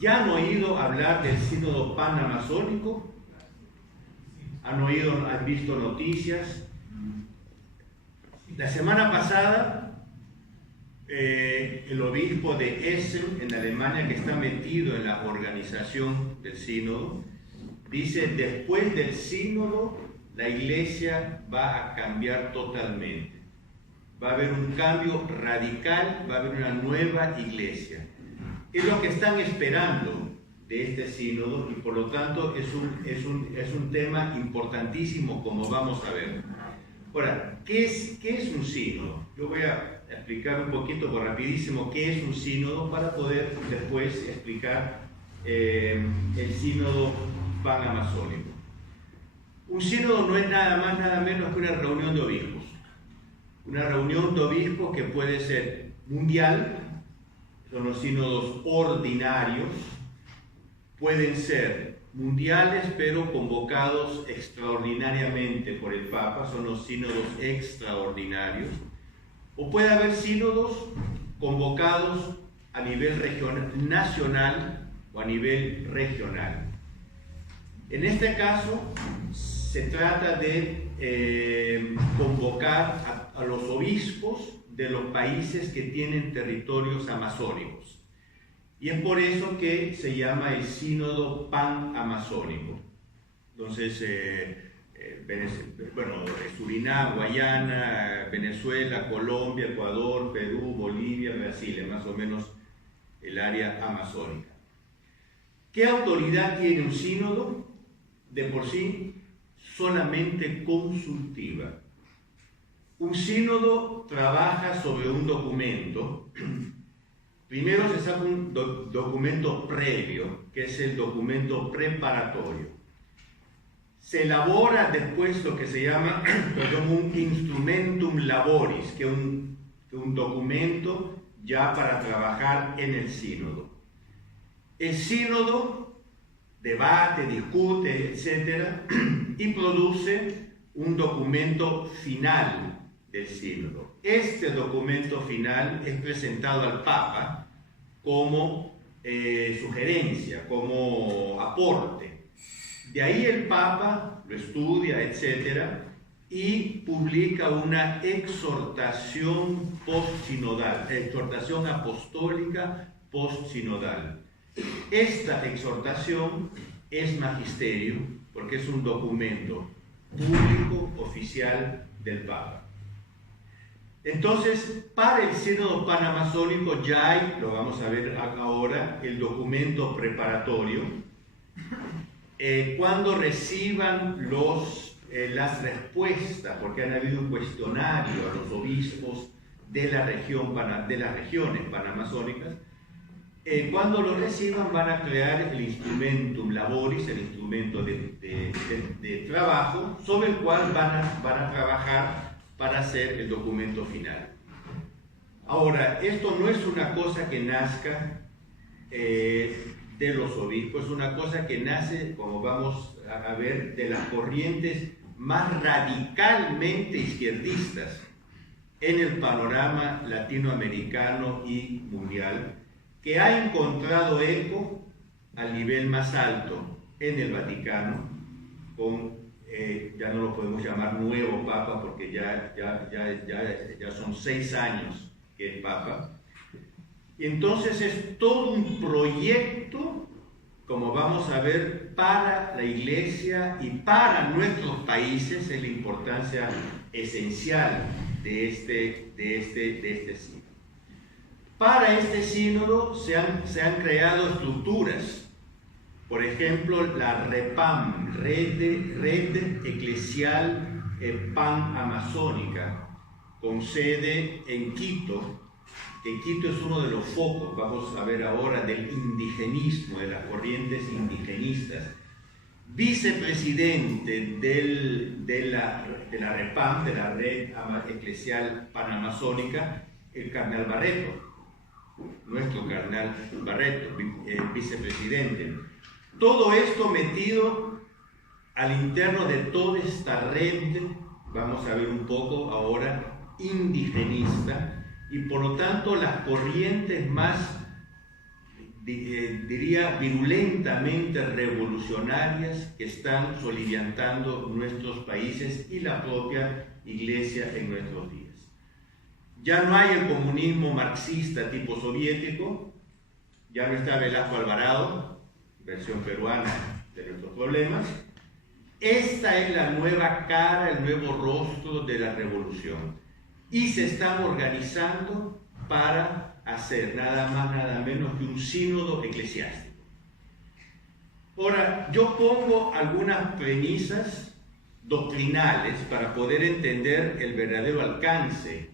¿Ya han oído hablar del sínodo panamazónico? ¿Han visto noticias? La semana pasada, el obispo de Essen, en Alemania, que está metido en la organización del sínodo, dice: después del sínodo, la iglesia va a cambiar totalmente. Va a haber un cambio radical, va a haber una nueva iglesia. Es lo que están esperando de este sínodo y por lo tanto es un tema importantísimo, como vamos a ver. Ahora, ¿qué es un sínodo? Yo voy a explicar un poquito, por rapidísimo, qué es un sínodo para poder después explicar el sínodo panamazónico. Un sínodo no es nada más, nada menos que una reunión de obispos. Una reunión de obispos que puede ser mundial, son los sínodos ordinarios, pueden ser mundiales pero convocados extraordinariamente por el Papa, son los sínodos extraordinarios, o puede haber sínodos convocados a nivel regional, nacional o a nivel regional. En este caso se trata de convocar a los obispos de los países que tienen territorios amazónicos. Y es por eso que se llama el sínodo pan-amazónico. Entonces, Surinam, Guayana, Venezuela, Colombia, Ecuador, Perú, Bolivia, Brasil, es más o menos el área amazónica. ¿Qué autoridad tiene un sínodo? De por sí, solamente consultiva. Un sínodo trabaja sobre un documento. Primero se saca un documento previo, que es el documento preparatorio. Se elabora después lo que se llama un instrumentum laboris, que es un documento ya para trabajar en el sínodo. El sínodo debate, discute, etc., y produce un documento final del sínodo. Este documento final es presentado al Papa como sugerencia, como aporte. De ahí el Papa lo estudia, etc., y publica una exhortación postsinodal, exhortación apostólica postsinodal. Esta exhortación es magisterio porque es un documento público oficial del Papa. Entonces, para el sínodo panamazónico ya hay, lo vamos a ver ahora, el documento preparatorio. Cuando reciban las respuestas, porque han habido un cuestionario a los obispos de las regiones panamazónicas, cuando lo reciban van a crear el instrumentum laboris, el instrumento de trabajo, sobre el cual van a trabajar para hacer el documento final. Ahora, esto no es una cosa que nazca de los obispos, es una cosa que nace, como vamos a ver, de las corrientes más radicalmente izquierdistas en el panorama latinoamericano y mundial, que ha encontrado eco al nivel más alto en el Vaticano, con ya no lo podemos llamar nuevo Papa porque ya son 6 años que es Papa. Y entonces es todo un proyecto, como vamos a ver, para la Iglesia y para nuestros países, es la importancia esencial de este sínodo. Para este sínodo se han creado estructuras. Por ejemplo, la REPAM, Red Eclesial Pan-Amazónica, con sede en Quito, que Quito es uno de los focos, vamos a ver ahora, del indigenismo, de las corrientes indigenistas. Vicepresidente de la REPAM, de la Red Eclesial Panamazónica, el cardenal Barreto, nuestro cardenal Barreto, vicepresidente. Todo esto metido al interno de toda esta red, vamos a ver un poco ahora, indigenista, y por lo tanto las corrientes más diría, virulentamente revolucionarias que están soliviantando nuestros países y la propia Iglesia en nuestros días. Ya no hay el comunismo marxista tipo soviético, ya no está Velasco Alvarado, versión peruana de nuestros problemas. Esta es la nueva cara, el nuevo rostro de la revolución. Y se están organizando para hacer nada más, nada menos que un sínodo eclesiástico. Ahora, yo pongo algunas premisas doctrinales para poder entender el verdadero alcance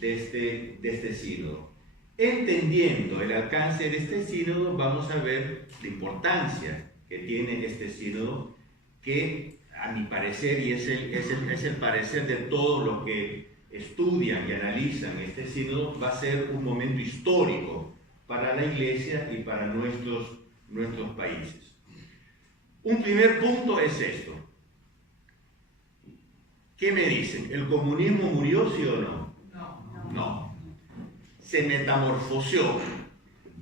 de este sínodo. Entendiendo el alcance de este sínodo, vamos a ver la importancia que tiene este sínodo, que a mi parecer, y es el parecer de todos los que estudian y analizan este sínodo, va a ser un momento histórico para la Iglesia y para nuestros países. Un primer punto es esto. ¿Qué me dicen? ¿El comunismo murió, sí o no? No. Se metamorfoseó.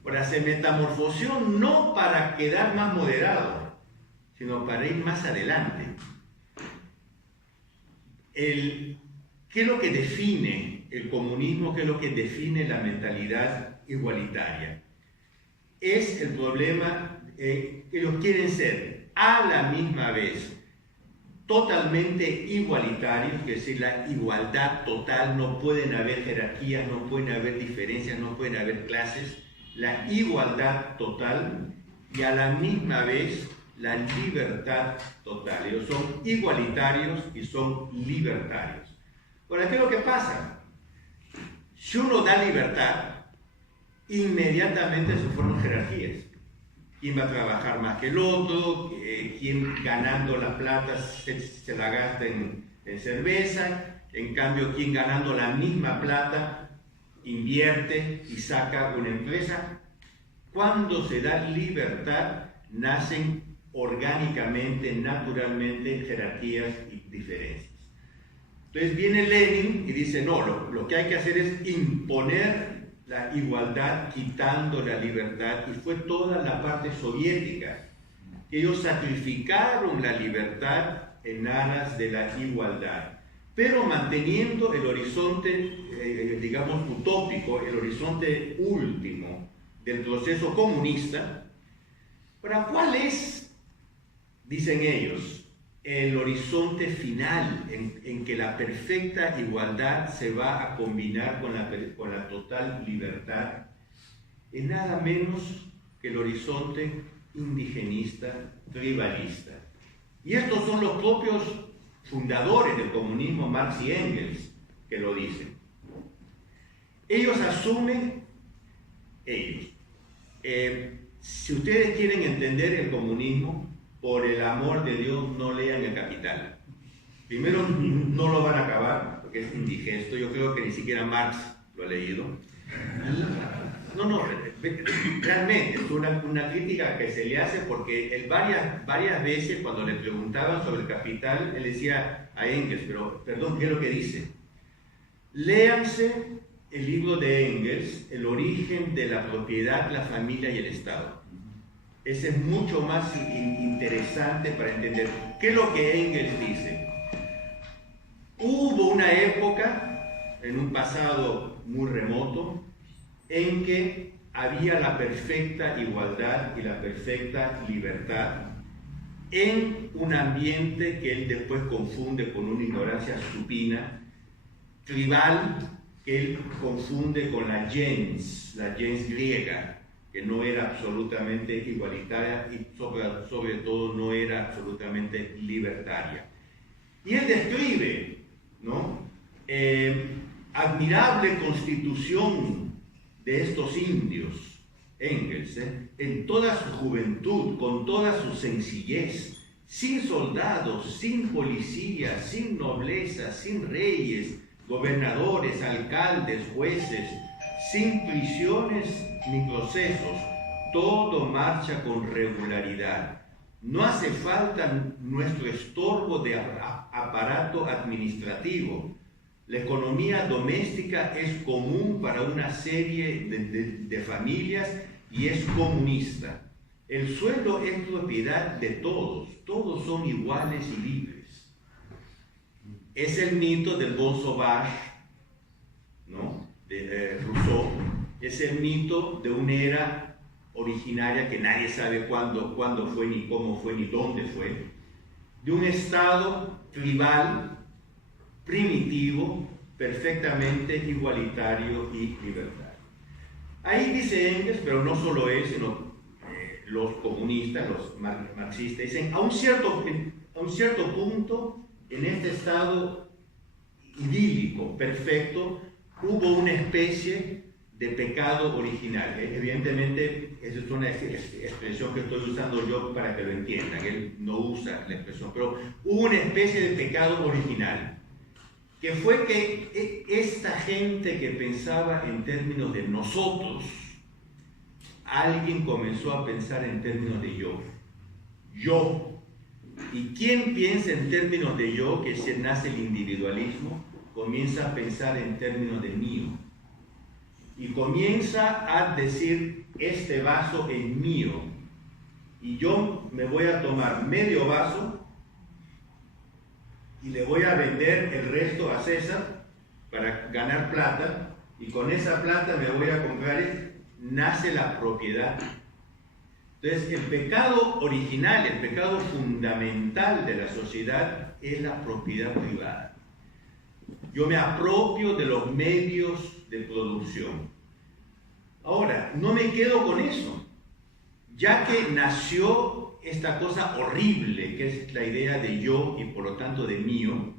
Ahora, se metamorfoseó no para quedar más moderado, sino para ir más adelante. ¿Qué es lo que define el comunismo? ¿Qué es lo que define la mentalidad igualitaria? Es el problema que los quieren ser a la misma vez totalmente igualitarios, es decir, la igualdad total, no pueden haber jerarquías, no pueden haber diferencias, no pueden haber clases, la igualdad total y a la misma vez la libertad total. Ellos son igualitarios y son libertarios. Ahora, ¿qué es lo que pasa? Si uno da libertad, inmediatamente se forman jerarquías. ¿Quién va a trabajar más que el otro? ¿Quién ganando la plata se la gasta en cerveza? En cambio, ¿quién ganando la misma plata invierte y saca una empresa? Cuando se da libertad, nacen orgánicamente, naturalmente, jerarquías y diferencias. Entonces viene Lenin y dice, no, lo que hay que hacer es imponer la igualdad quitando la libertad, y fue toda la parte soviética. Ellos sacrificaron la libertad en aras de la igualdad, pero manteniendo el horizonte, digamos, utópico, el horizonte último del proceso comunista. ¿Para cuál es, dicen ellos, el horizonte final en que la perfecta igualdad se va a combinar con la total libertad? Es nada menos que el horizonte indigenista, tribalista. Y estos son los propios fundadores del comunismo, Marx y Engels, que lo dicen. Ellos asumen, si ustedes quieren entender el comunismo, por el amor de Dios, no lean El Capital. Primero, no lo van a acabar, porque es indigesto. Yo creo que ni siquiera Marx lo ha leído. No, realmente es una crítica que se le hace, porque él varias veces, cuando le preguntaban sobre El Capital, él decía a Engels, pero perdón, ¿qué es lo que dice? Léanse el libro de Engels, El origen de la propiedad, la familia y el Estado. Ese es mucho más interesante para entender qué es lo que Engels dice. Hubo una época, en un pasado muy remoto, en que había la perfecta igualdad y la perfecta libertad en un ambiente que él después confunde con una ignorancia supina, tribal, que él confunde con la gens griega, que no era absolutamente igualitaria y sobre todo no era absolutamente libertaria. Y él describe, ¿no?, admirable constitución de estos indios, Engels, en toda su juventud, con toda su sencillez, sin soldados, sin policía, sin nobleza, sin reyes, gobernadores, alcaldes, jueces, sin prisiones ni procesos, todo marcha con regularidad. No hace falta nuestro estorbo de aparato administrativo. La economía doméstica es común para una serie de familias y es comunista. El suelo es propiedad de todos, todos son iguales y libres. Es el mito del bon sauvage, ¿no? De Rousseau, es el mito de una era originaria que nadie sabe cuándo fue, ni cómo fue, ni dónde fue, de un estado tribal, primitivo, perfectamente igualitario y libertario. Ahí dice Engels, pero no solo él, sino los comunistas, los marxistas, dicen, a un cierto punto, en este estado idílico, perfecto, hubo una especie de pecado original. Evidentemente, esa es una expresión que estoy usando yo para que lo entiendan, él no usa la expresión, pero hubo una especie de pecado original, que fue que esta gente que pensaba en términos de nosotros, alguien comenzó a pensar en términos de yo. Yo. ¿Y quién piensa en términos de yo, que se nace el individualismo? Comienza a pensar en términos de mío. Y comienza a decir, este vaso es mío. Y yo me voy a tomar medio vaso y le voy a vender el resto a César para ganar plata. Y con esa plata me voy a comprar nace la propiedad. Entonces, el pecado original, el pecado fundamental de la sociedad es la propiedad privada. Yo me apropio de los medios de producción. Ahora, no me quedo con eso. Ya que nació esta cosa horrible, que es la idea de yo y por lo tanto de mío,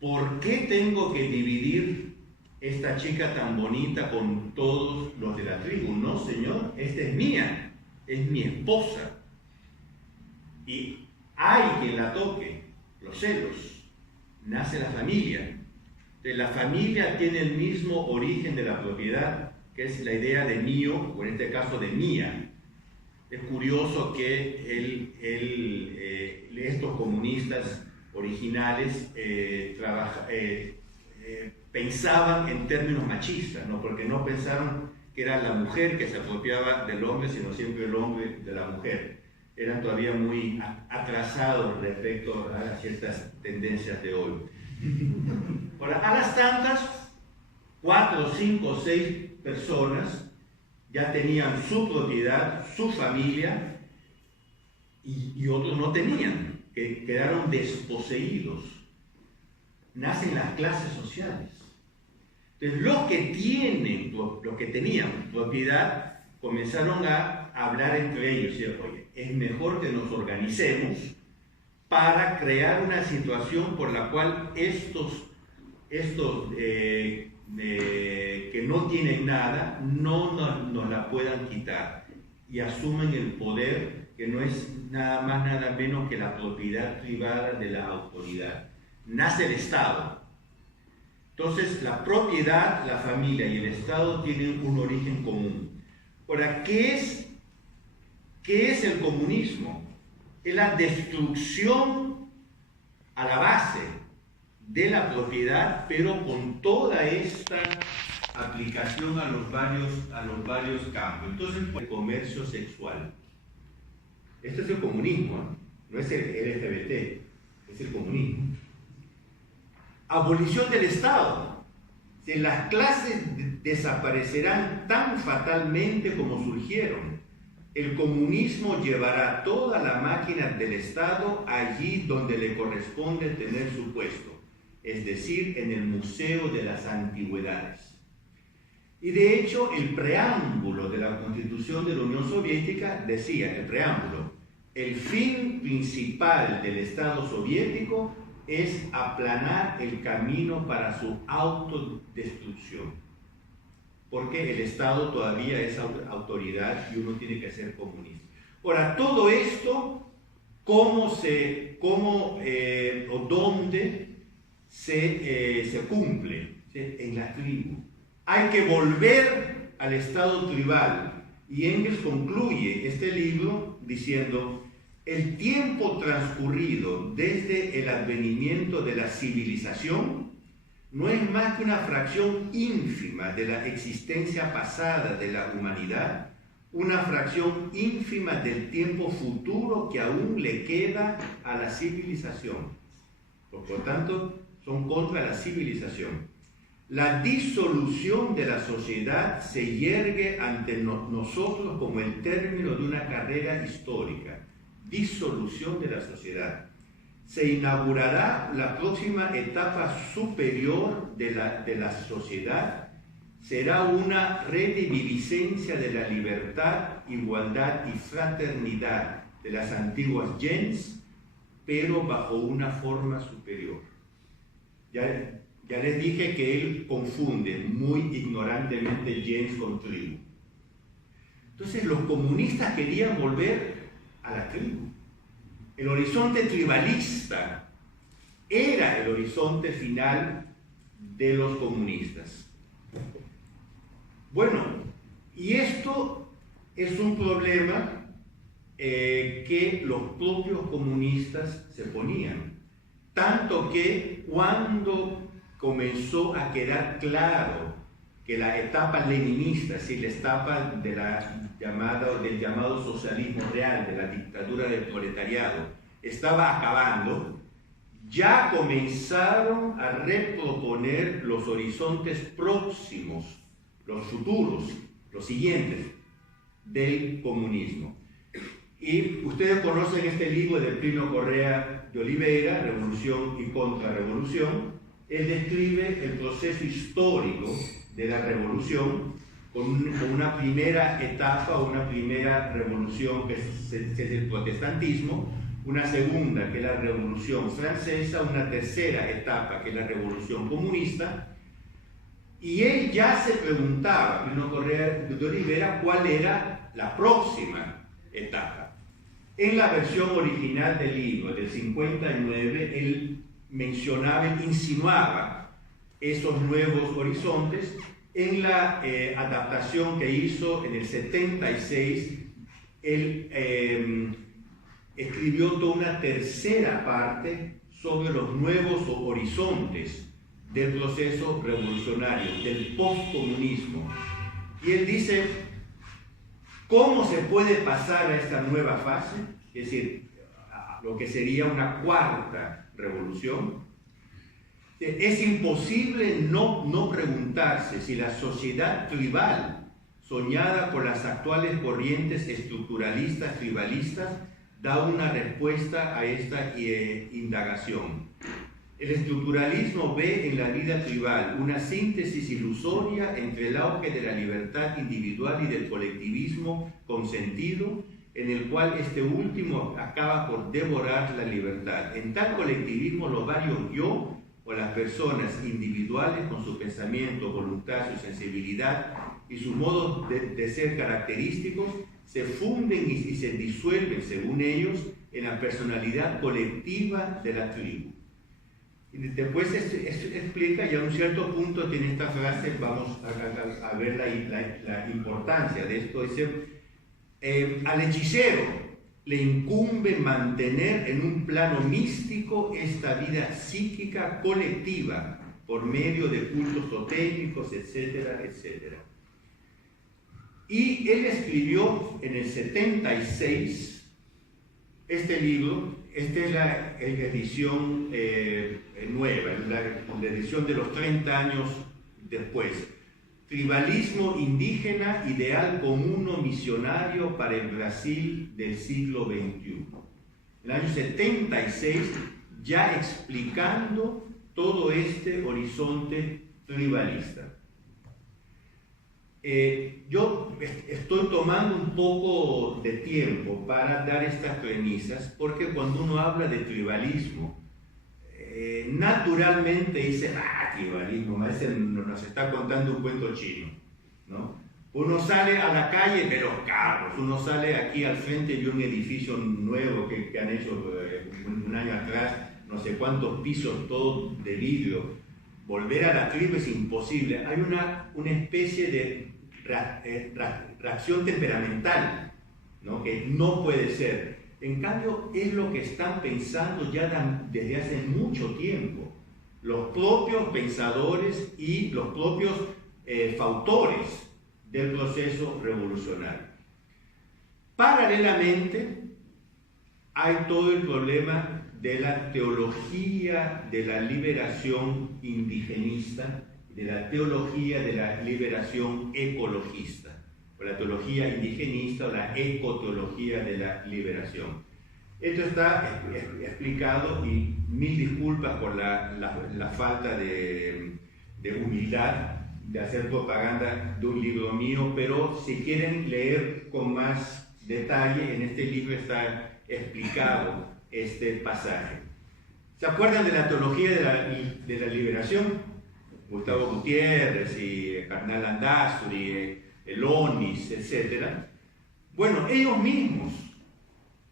¿por qué tengo que dividir esta chica tan bonita con todos los de la tribu? No, señor, esta es mía, es mi esposa. Y hay quien la toque, los celos, nace la familia. Entonces, la familia tiene el mismo origen de la propiedad, que es la idea de mío, o en este caso de mía. Es curioso que estos comunistas originales pensaban en términos machistas, ¿no? Porque no pensaron que era la mujer que se apropiaba del hombre, sino siempre el hombre de la mujer. Eran todavía muy atrasados respecto a ciertas tendencias de hoy. Ahora, a las tantas, 4, 5, 6 personas ya tenían su propiedad, su familia, y otros no tenían, que quedaron desposeídos. Nacen las clases sociales. Entonces, los que tenían propiedad comenzaron a hablar entre ellos y decir, oye, es mejor que nos organicemos para crear una situación por la cual estos que no tienen nada no nos la puedan quitar, y asumen el poder, que no es nada más nada menos que la propiedad privada de la autoridad. Nace el Estado. Entonces, la propiedad, la familia y el Estado tienen un origen común. Ahora, ¿qué es el comunismo? Es la destrucción a la base de la propiedad, pero con toda esta aplicación a los varios campos. Entonces, el comercio sexual. Este es el comunismo, no es el LGBT, es el comunismo. Abolición del Estado. Si las clases desaparecerán tan fatalmente como surgieron, el comunismo llevará toda la máquina del Estado allí donde le corresponde tener su puesto, es decir, en el Museo de las Antigüedades. Y de hecho, el preámbulo de la Constitución de la Unión Soviética decía, el preámbulo, el fin principal del Estado soviético es aplanar el camino para su autodestrucción. Porque el Estado todavía es autoridad y uno tiene que ser comunista. Ahora, todo esto, dónde se cumple, ¿sí? En la tribu. Hay que volver al Estado tribal. Y Engels concluye este libro diciendo: el tiempo transcurrido desde el advenimiento de la civilización no es más que una fracción ínfima de la existencia pasada de la humanidad, una fracción ínfima del tiempo futuro que aún le queda a la civilización. Por lo tanto, son contra la civilización. La disolución de la sociedad se yergue ante nosotros como el término de una carrera histórica. Disolución de la sociedad. Se inaugurará la próxima etapa superior de la sociedad. Será una reviviscencia de la libertad, igualdad y fraternidad de las antiguas gens, pero bajo una forma superior. Ya les dije que él confunde muy ignorantemente gens con tribu. Entonces los comunistas querían volver a la tribu. El horizonte tribalista era el horizonte final de los comunistas. Bueno, y esto es un problema que los propios comunistas se ponían. Tanto que cuando comenzó a quedar claro que la etapa leninista, es decir, la etapa del llamado socialismo real, de la dictadura del proletariado, estaba acabando, ya comenzaron a reproponer los horizontes próximos, los futuros, los siguientes, del comunismo. Y ustedes conocen este libro de Plínio Correa de Oliveira, Revolución y Contrarrevolución. Él describe el proceso histórico de la revolución con una primera etapa, una primera revolución que es el protestantismo, una segunda que es la revolución francesa, una tercera etapa que es la revolución comunista, y él ya se preguntaba, Plínio Correa de Oliveira, cuál era la próxima etapa. En la versión original del libro, del 59, él mencionaba, insinuaba esos nuevos horizontes. En la adaptación que hizo en el 76, él escribió toda una tercera parte sobre los nuevos horizontes del proceso revolucionario, del postcomunismo. Y él dice, ¿cómo se puede pasar a esta nueva fase? Es decir, a lo que sería una cuarta revolución. Es imposible no preguntarse si la sociedad tribal, soñada por las actuales corrientes estructuralistas tribalistas, da una respuesta a esta indagación. El estructuralismo ve en la vida tribal una síntesis ilusoria entre el auge de la libertad individual y del colectivismo consentido, en el cual este último acaba por devorar la libertad. En tal colectivismo los varios yo, o las personas individuales con su pensamiento, voluntad, su sensibilidad y su modo de ser característicos, se funden y se disuelven, según ellos, en la personalidad colectiva de la tribu. Y después explica, y a un cierto punto tiene esta frase, vamos a ver la importancia de esto, dice, al hechicero le incumbe mantener en un plano místico esta vida psíquica colectiva por medio de cultos totémicos, etcétera, etcétera. Y él escribió en el 76 este libro. Esta es la edición nueva, la edición de los 30 años después. Tribalismo indígena, ideal común o misionario para el Brasil del siglo XXI. En el año 76, ya explicando todo este horizonte tribalista. Yo estoy tomando un poco de tiempo para dar estas premisas, porque cuando uno habla de tribalismo, naturalmente dice, tribalismo, ese nos está contando un cuento chino, ¿no? Uno sale a la calle de los carros, uno sale aquí al frente de un edificio nuevo que han hecho un año atrás, no sé cuántos pisos, todos de vidrio. Volver a la tribu es imposible. Hay una especie de reacción temperamental, ¿no? Que no puede ser. En cambio, es lo que están pensando ya desde hace mucho tiempo los propios pensadores y los propios fautores del proceso revolucionario. Paralelamente, hay todo el problema de la teología de la liberación indigenista, de la teología de la liberación ecologista, o la teología indigenista o la ecoteología de la liberación. Esto está explicado, y mil disculpas por la falta de humildad de hacer propaganda de un libro mío, pero si quieren leer con más detalle, en este libro está explicado este pasaje. ¿Se acuerdan de la teología de la liberación? Gustavo Gutiérrez y Carnal Landázuri, Elonis, etc. Bueno, ellos mismos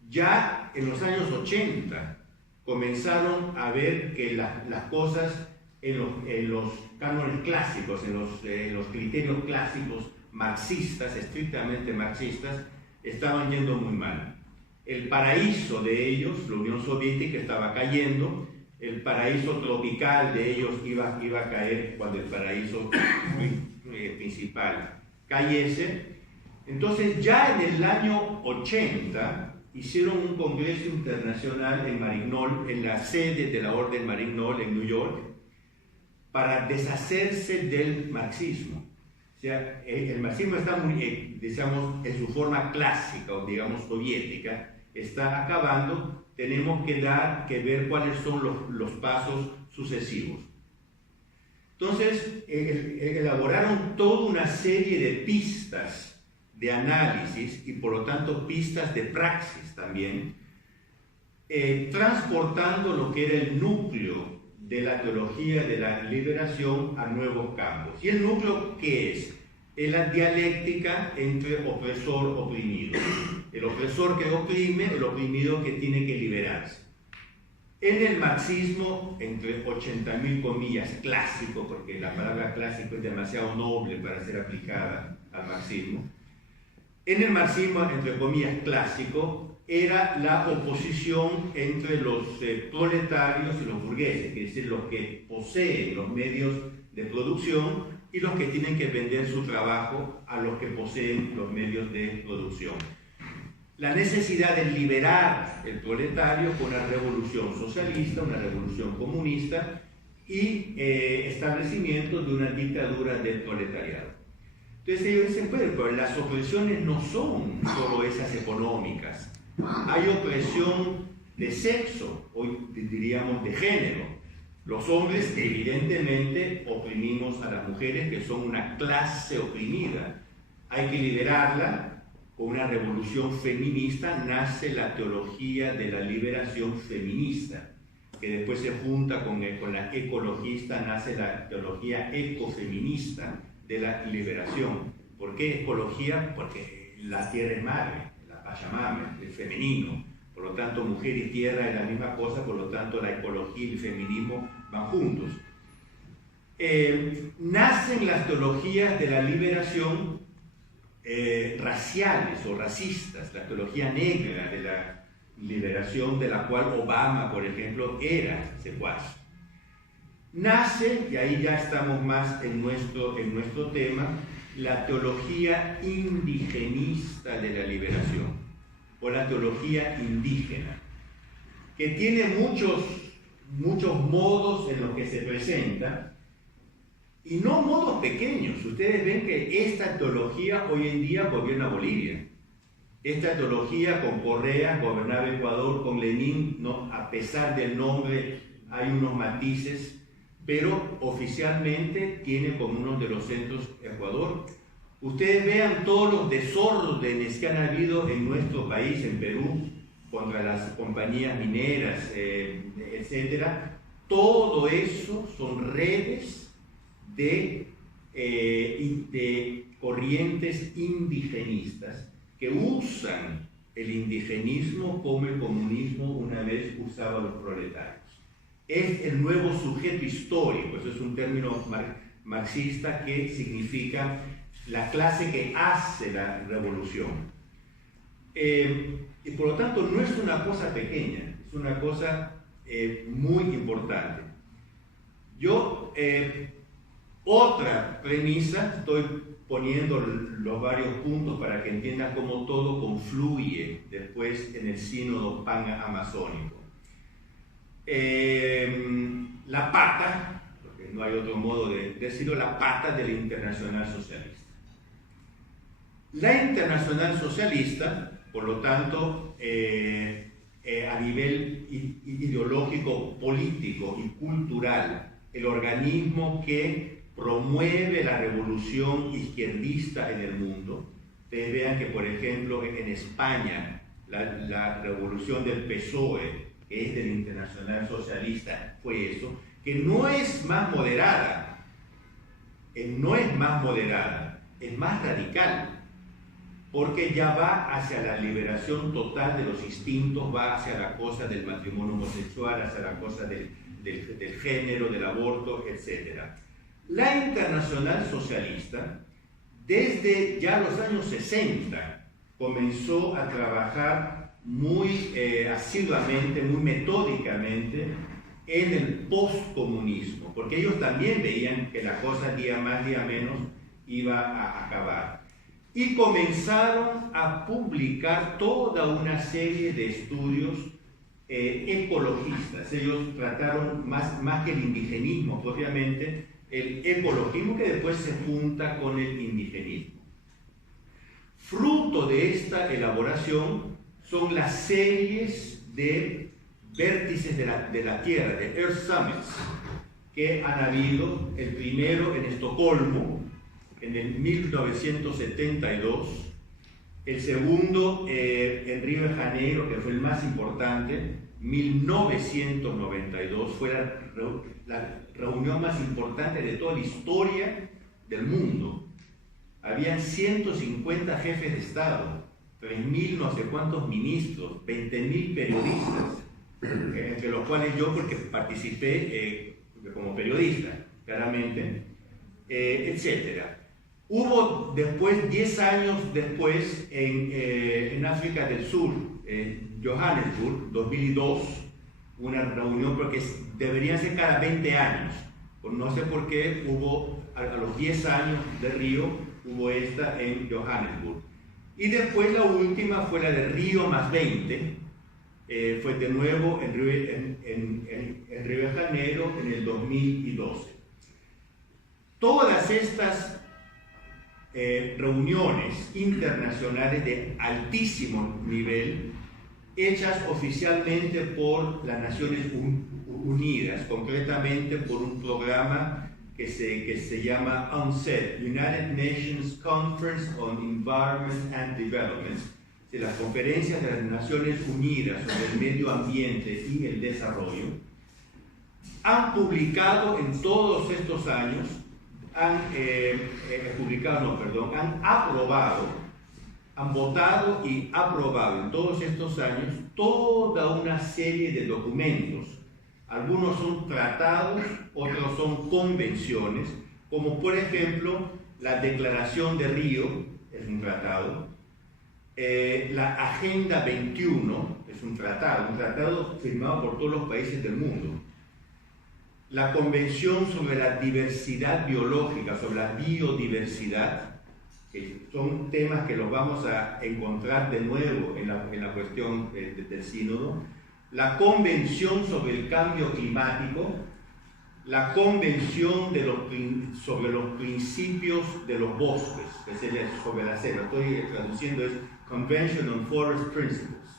ya en los años 80 comenzaron a ver que las cosas en los cánones clásicos, en los criterios clásicos marxistas, estrictamente marxistas, estaban yendo muy mal. El paraíso de ellos, la Unión Soviética, estaba cayendo. El paraíso tropical de ellos iba a caer cuando el paraíso principal cayese. Entonces, ya en el año 80 hicieron un congreso internacional en Marignol, en la sede de la Orden Marignol en New York, para deshacerse del marxismo. O sea, el marxismo está muy, digamos, en su forma clásica o digamos soviética, está acabando. Tenemos que ver cuáles son los pasos sucesivos. Entonces, elaboraron toda una serie de pistas de análisis y por lo tanto pistas de praxis también, transportando lo que era el núcleo de la teología de la liberación a nuevos campos. ¿Y el núcleo qué es? Es la dialéctica entre opresor-oprimido. El opresor que oprime, el oprimido que tiene que liberarse. En el marxismo, entre 80.000 comillas, clásico, porque la palabra clásico es demasiado noble para ser aplicada al marxismo, en el marxismo, entre comillas, clásico, era la oposición entre los proletarios y los burgueses, es decir, los que poseen los medios de producción y los que tienen que vender su trabajo a los que poseen los medios de producción. La necesidad de liberar el proletario con una revolución socialista, una revolución comunista y establecimiento de una dictadura del proletariado. Entonces ellos dicen, pero las opresiones no son solo esas económicas. Hay opresión de sexo, hoy diríamos de género. Los hombres evidentemente oprimimos a las mujeres, que son una clase oprimida. Hay que liberarla. Con una revolución feminista nace la teología de la liberación feminista, que después se junta con la ecologista, nace la teología ecofeminista de la liberación. ¿Por qué ecología? Porque la tierra es madre, la Pachamama, el femenino. Por lo tanto, mujer y tierra es la misma cosa, por lo tanto, la ecología y el feminismo van juntos. Nacen las teologías de la liberación raciales o racistas, la teología negra de la liberación, de la cual Obama, por ejemplo, era secuaz. Nace, y ahí ya estamos más en nuestro tema, la teología indigenista de la liberación, o la teología indígena, que tiene muchos modos en los que se presenta, y no modos pequeños. Ustedes ven que esta teología hoy en día gobierna Bolivia. Esta teología con Correa gobernaba Ecuador, con Lenin, no, a pesar del nombre hay unos matices, pero oficialmente tiene como uno de los centros Ecuador. Ustedes vean todos los desórdenes que han habido en nuestro país, en Perú, contra las compañías mineras, etc. Todo eso son redes de corrientes indigenistas que usan el indigenismo como el comunismo una vez usaba a los proletarios. Es el nuevo sujeto histórico, eso es un término marxista que significa la clase que hace la revolución. Y por lo tanto no es una cosa pequeña, es una cosa muy importante. Otra premisa, estoy poniendo los varios puntos para que entiendan cómo todo confluye después en el sínodo pan-amazónico. La pata, porque no hay otro modo de decirlo, la pata de la Internacional Socialista. La Internacional Socialista, por lo tanto, a nivel ideológico, político y cultural, el organismo que promueve la revolución izquierdista en el mundo. Ustedes vean que, por ejemplo, en España, la revolución del PSOE, que es del Internacional Socialista, fue eso, que no es más moderada, es más radical, porque ya va hacia la liberación total de los instintos, va hacia la cosa del matrimonio homosexual, hacia la cosa del género, del aborto, etc. La Internacional Socialista, desde ya los años 60, comenzó a trabajar muy asiduamente, muy metódicamente en el postcomunismo, porque ellos también veían que la cosa día más, día menos iba a acabar. Y comenzaron a publicar toda una serie de estudios ecologistas. Ellos trataron más que el indigenismo propiamente, el ecologismo, que después se junta con el indigenismo. Fruto de esta elaboración son las series de vértices de la Tierra, de Earth Summits, que han habido, el primero en Estocolmo, en el 1972, el segundo en Río de Janeiro, que fue el más importante, 1992, fue la reunión más importante de toda la historia del mundo. Habían 150 jefes de Estado, 3.000 no sé cuántos ministros, 20.000 periodistas, entre los cuales yo, porque participé como periodista, claramente, etc. Hubo después, 10 años después, en África del Sur, Johannesburg, 2002, una reunión, porque deberían ser cada 20 años. No sé por qué hubo, a los 10 años de Río, hubo esta en Johannesburg. Y después la última fue la de Río más 20, fue de nuevo en Río de Janeiro en el 2012. Todas estas reuniones internacionales de altísimo nivel, hechas oficialmente por las Naciones Unidas, concretamente por un programa que se llama UNCED, United Nations Conference on Environment and Development, de las conferencias de las Naciones Unidas sobre el medio ambiente y el desarrollo, han publicado en todos estos años, han aprobado, han votado y aprobado en todos estos años toda una serie de documentos. Algunos son tratados, otros son convenciones, como por ejemplo la Declaración de Río, es un tratado, la Agenda 21 es un tratado firmado por todos los países del mundo. La Convención sobre la Diversidad Biológica, sobre la biodiversidad, que son temas que los vamos a encontrar de nuevo en la cuestión del sínodo. La Convención sobre el Cambio Climático, la Convención sobre los Principios de los Bosques, que es sobre la selva, estoy traduciendo, es Convention on Forest Principles.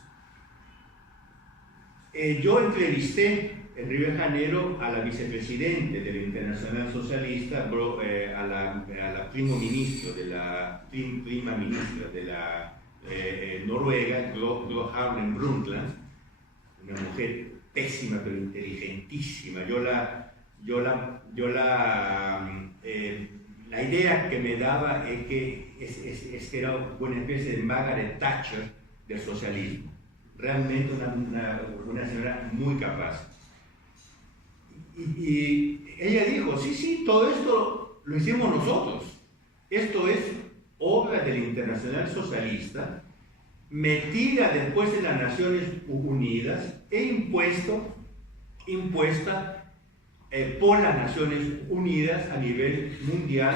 Yo entrevisté en Río de Janeiro a la vicepresidente de la Internacional Socialista, a la prima ministra de la Noruega, Gro Harlem Brundtland, una mujer pésima pero inteligentísima. La idea que me daba es que era una especie de Margaret Thatcher del socialismo. Realmente una señora muy capaz. Y ella dijo, sí, todo esto lo hicimos nosotros. Esto es obra del Internacional Socialista, metida después en las Naciones Unidas e impuesta por las Naciones Unidas a nivel mundial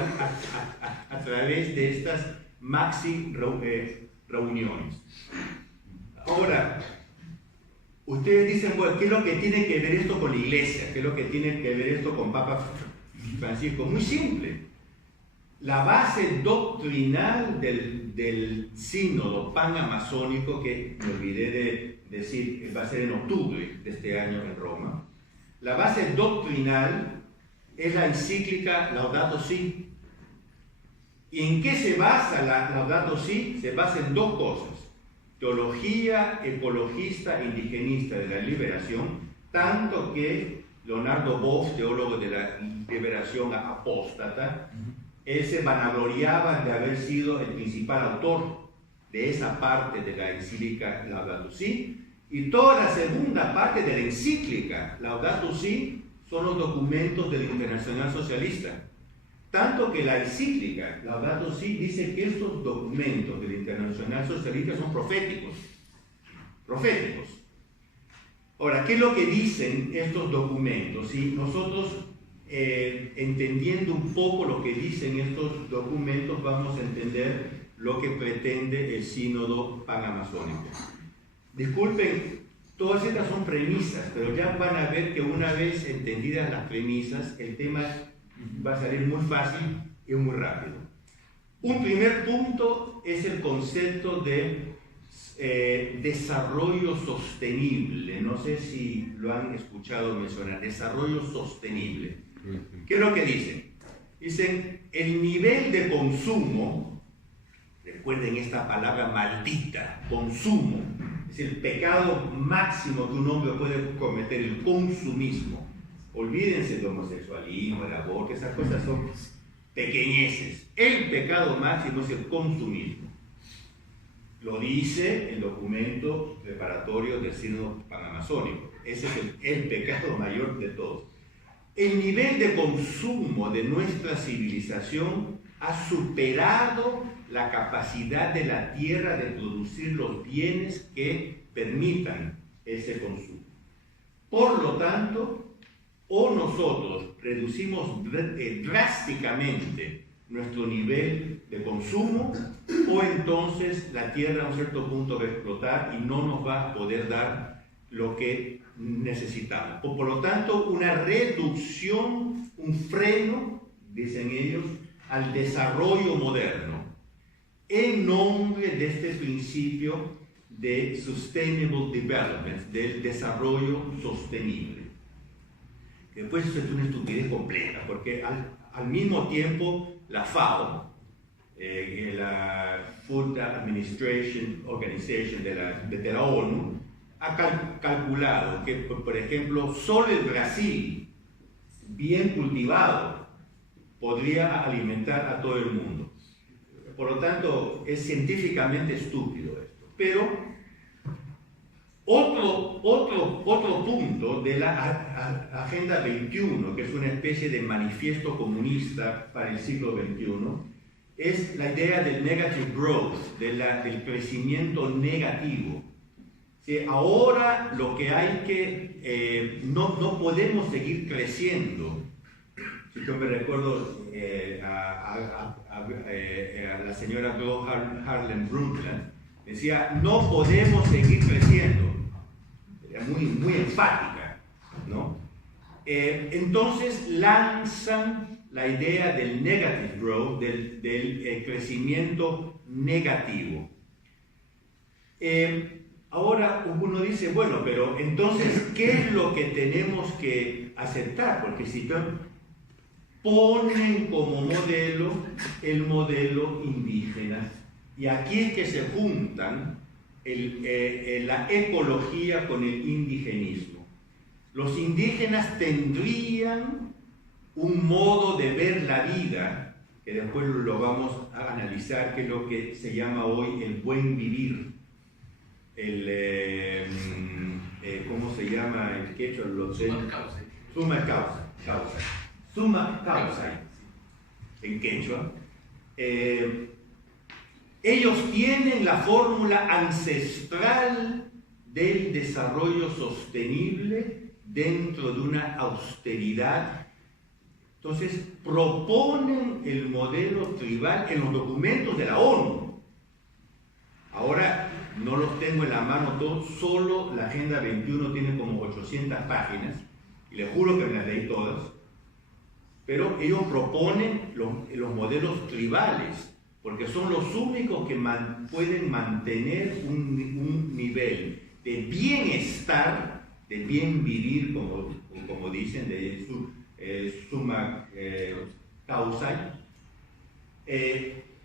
a través de estas maxi reuniones. Ahora, ustedes dicen, bueno, ¿qué es lo que tiene que ver esto con la Iglesia? ¿Qué es lo que tiene que ver esto con Papa Francisco? Muy simple. La base doctrinal del sínodo panamazónico, que me olvidé de decir, va a ser en octubre de este año en Roma, la base doctrinal es la encíclica Laudato Si. ¿Y en qué se basa la Laudato Si? Se basa en dos cosas: teología ecologista e indigenista de la liberación, tanto que Leonardo Boff, teólogo de la liberación apóstata, él se vanagloriaba de haber sido el principal autor de esa parte de la encíclica Laudato Si, y toda la segunda parte de la encíclica Laudato Si son los documentos del Internacional Socialista. Tanto que la encíclica Laudato Si dice que estos documentos del Internacional Socialista son proféticos. Proféticos. Ahora, ¿qué es lo que dicen estos documentos? Si nosotros, entendiendo un poco lo que dicen estos documentos, vamos a entender lo que pretende el sínodo panamazónico. Disculpen, todas estas son premisas, pero ya van a ver que una vez entendidas las premisas, el tema va a salir muy fácil y muy rápido. Un primer punto es el concepto de desarrollo sostenible. No sé si lo han escuchado mencionar, desarrollo sostenible. ¿Qué es lo que dicen? Dicen, el nivel de consumo, recuerden esta palabra maldita, consumo, es el pecado máximo que un hombre puede cometer, el consumismo. Olvídense del homosexualismo, el aborto, esas cosas son pequeñeces. El pecado máximo es el consumismo. Lo dice el documento preparatorio del sínodo panamazónico. Ese es el pecado mayor de todos. El nivel de consumo de nuestra civilización ha superado la capacidad de la tierra de producir los bienes que permitan ese consumo. Por lo tanto, o nosotros reducimos drásticamente nuestro nivel de consumo, o entonces la tierra a un cierto punto va a explotar y no nos va a poder dar lo que necesitamos. Por lo tanto, una reducción, un freno, dicen ellos, al desarrollo moderno, en nombre de este principio de Sustainable Development, del desarrollo sostenible. Después eso es una estupidez completa, porque al mismo tiempo la FAO, la Food Administration Organization de la ONU, ha calculado que, por ejemplo, solo el Brasil, bien cultivado, podría alimentar a todo el mundo. Por lo tanto, es científicamente estúpido esto. Pero otro punto de la Agenda 21, que es una especie de manifiesto comunista para el siglo XXI, es la idea del negative growth, del crecimiento negativo. ¿Sí? Ahora lo que hay que, no podemos seguir creciendo. Si yo me recuerdo a la señora Harlem Brundtland, decía, no podemos seguir creciendo. Era muy enfática, ¿no? Entonces lanzan la idea del negative growth, del crecimiento negativo. Ahora uno dice, bueno, pero entonces, ¿qué es lo que tenemos que aceptar? Porque si ponen como modelo el modelo indígena, y aquí es que se juntan la ecología con el indigenismo. Los indígenas tendrían un modo de ver la vida, que después lo vamos a analizar, que es lo que se llama hoy el buen vivir. ¿Cómo se llama el quechua? Suma causa en quechua. Ellos tienen la fórmula ancestral del desarrollo sostenible dentro de una austeridad Entonces, proponen el modelo tribal en los documentos de la ONU. Ahora, no los tengo en la mano todos, solo la Agenda 21 tiene como 800 páginas, y les juro que me las leí todas, pero ellos proponen los modelos tribales, porque son los únicos que pueden mantener un nivel de bienestar, de bien vivir, como dicen, de summa causa,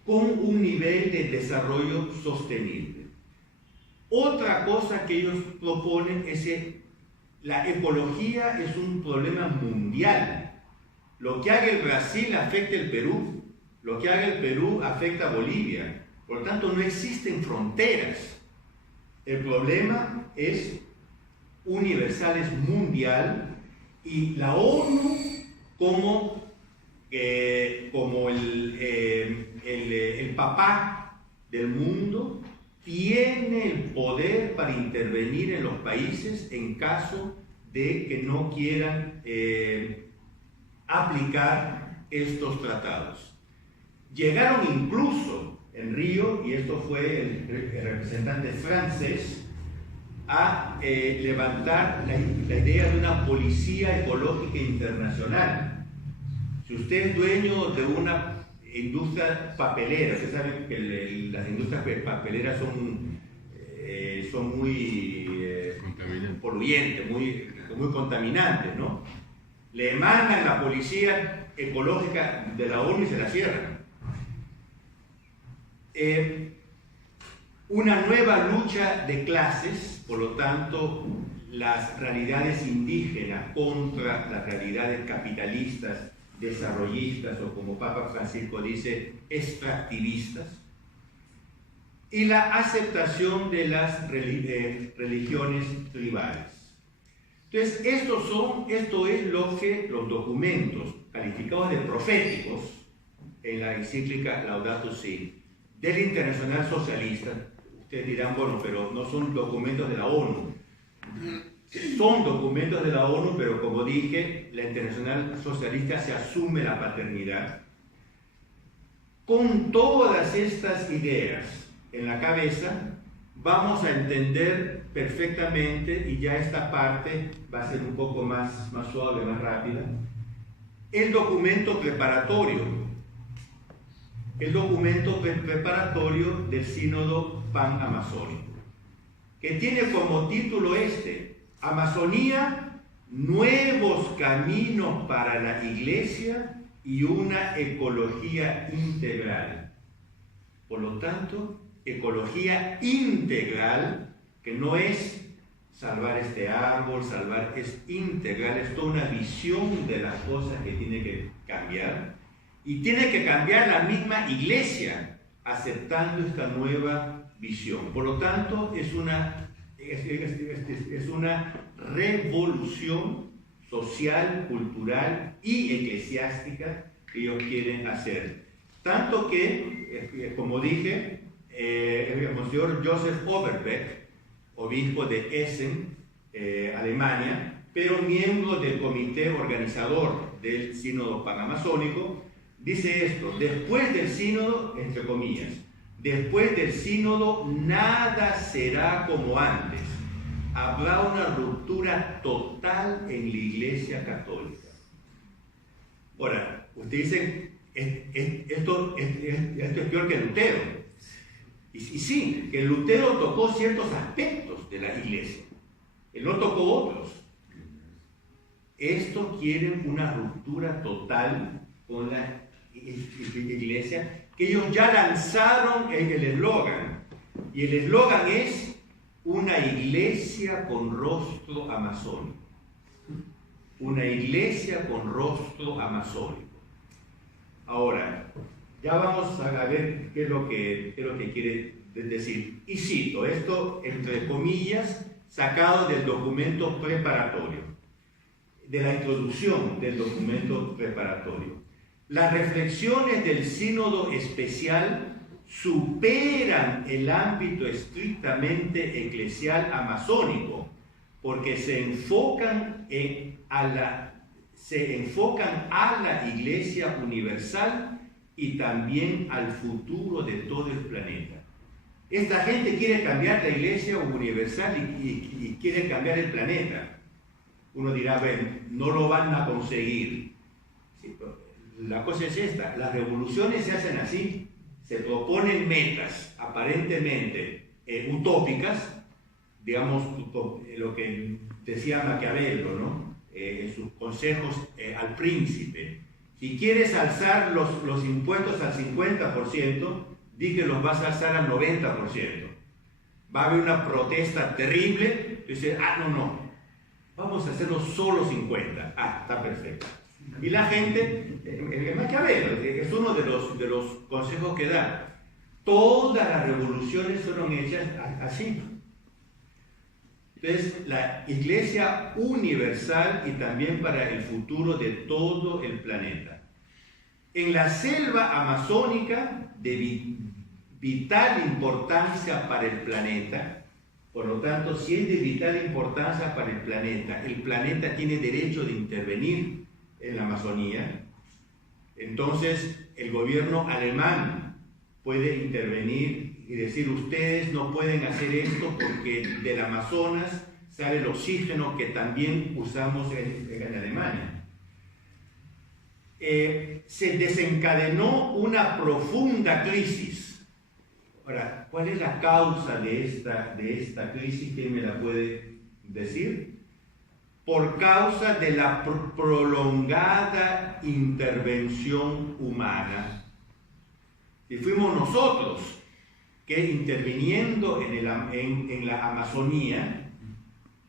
con un nivel de desarrollo sostenible. Otra cosa que ellos proponen es que la ecología es un problema mundial. Lo que haga el Brasil afecta el Perú, lo que haga el Perú afecta a Bolivia. Por lo tanto, no existen fronteras. El problema es universal, es mundial, y la ONU como el papá del mundo tiene el poder para intervenir en los países en caso de que no quieran aplicar estos tratados. Llegaron incluso en Río, y esto fue el representante francés, a levantar la idea de una policía ecológica internacional. Si usted es dueño de una industria papelera, ustedes saben que las industrias papeleras son muy poluyentes, muy contaminantes, ¿no? Le mandan la policía ecológica de la ONU y se la cierran. Una nueva lucha de clases, por lo tanto, las realidades indígenas contra las realidades capitalistas, desarrollistas, o como Papa Francisco dice, extractivistas, y la aceptación de las religiones tribales. Entonces, esto es lo que los documentos calificados de proféticos en la encíclica Laudato Si del Internacional Socialista. Ustedes dirán, bueno, pero no son documentos de la ONU. Son documentos de la ONU, pero como dije, la Internacional Socialista se asume la paternidad. Con todas estas ideas en la cabeza, vamos a entender perfectamente, y ya esta parte va a ser un poco más suave, más rápida, el documento preparatorio. El documento preparatorio del Sínodo Pan-Amazónico, que tiene como título Amazonía, nuevos caminos para la Iglesia y una ecología integral. Por lo tanto, ecología integral, que no es salvar este árbol, es integral, es toda una visión de las cosas que tiene que cambiar. Y tiene que cambiar la misma Iglesia, aceptando esta nueva visión. Por lo tanto, es una revolución social, cultural y eclesiástica que ellos quieren hacer. Tanto que, como dije, el Monseñor Joseph Overbeck, obispo de Essen, Alemania, pero miembro del comité organizador del Sínodo Panamazónico, dice esto: después del sínodo, entre comillas, después del sínodo nada será como antes. Habrá una ruptura total en la Iglesia Católica. Ahora, ustedes dicen, esto es peor que Lutero. Y sí, que Lutero tocó ciertos aspectos de la Iglesia. Él no tocó otros. Esto quieren una ruptura total con la Iglesia, que ellos ya lanzaron el eslogan, y el eslogan es una iglesia con rostro amazónico. Una iglesia con rostro amazónico. Ahora, ya vamos a ver qué es lo que quiere decir. Y cito esto, entre comillas, sacado del documento preparatorio, de la introducción del documento preparatorio. Las reflexiones del sínodo especial superan el ámbito estrictamente eclesial amazónico, porque se enfocan a la se enfocan a la Iglesia universal y también al futuro de todo el planeta. Esta gente quiere cambiar la Iglesia universal y quiere cambiar el planeta. Uno dirá, ven, no lo van a conseguir. Sí, la cosa es esta, las revoluciones se hacen así, se proponen metas aparentemente utópicas, digamos lo que decía Maquiavelo, ¿no? En sus consejos al príncipe. Si quieres alzar los impuestos al 50%, di que los vas a alzar al 90%. Va a haber una protesta terrible, y dice, no, vamos a hacerlo solo 50%. Está perfecto. Y la gente, Maquiavelo, es uno de los consejos que da. Todas las revoluciones fueron hechas así. Entonces, la Iglesia universal y también para el futuro de todo el planeta. En la selva amazónica, de vital importancia para el planeta, por lo tanto, si es de vital importancia para el planeta tiene derecho de intervenir en la Amazonía. Entonces, el gobierno alemán puede intervenir y decir, ustedes no pueden hacer esto porque del Amazonas sale el oxígeno que también usamos en Alemania. Se desencadenó una profunda crisis. Ahora, ¿cuál es la causa de esta crisis? ¿Quién me la puede decir? Por causa de la prolongada intervención humana. Y fuimos nosotros que interviniendo en la Amazonía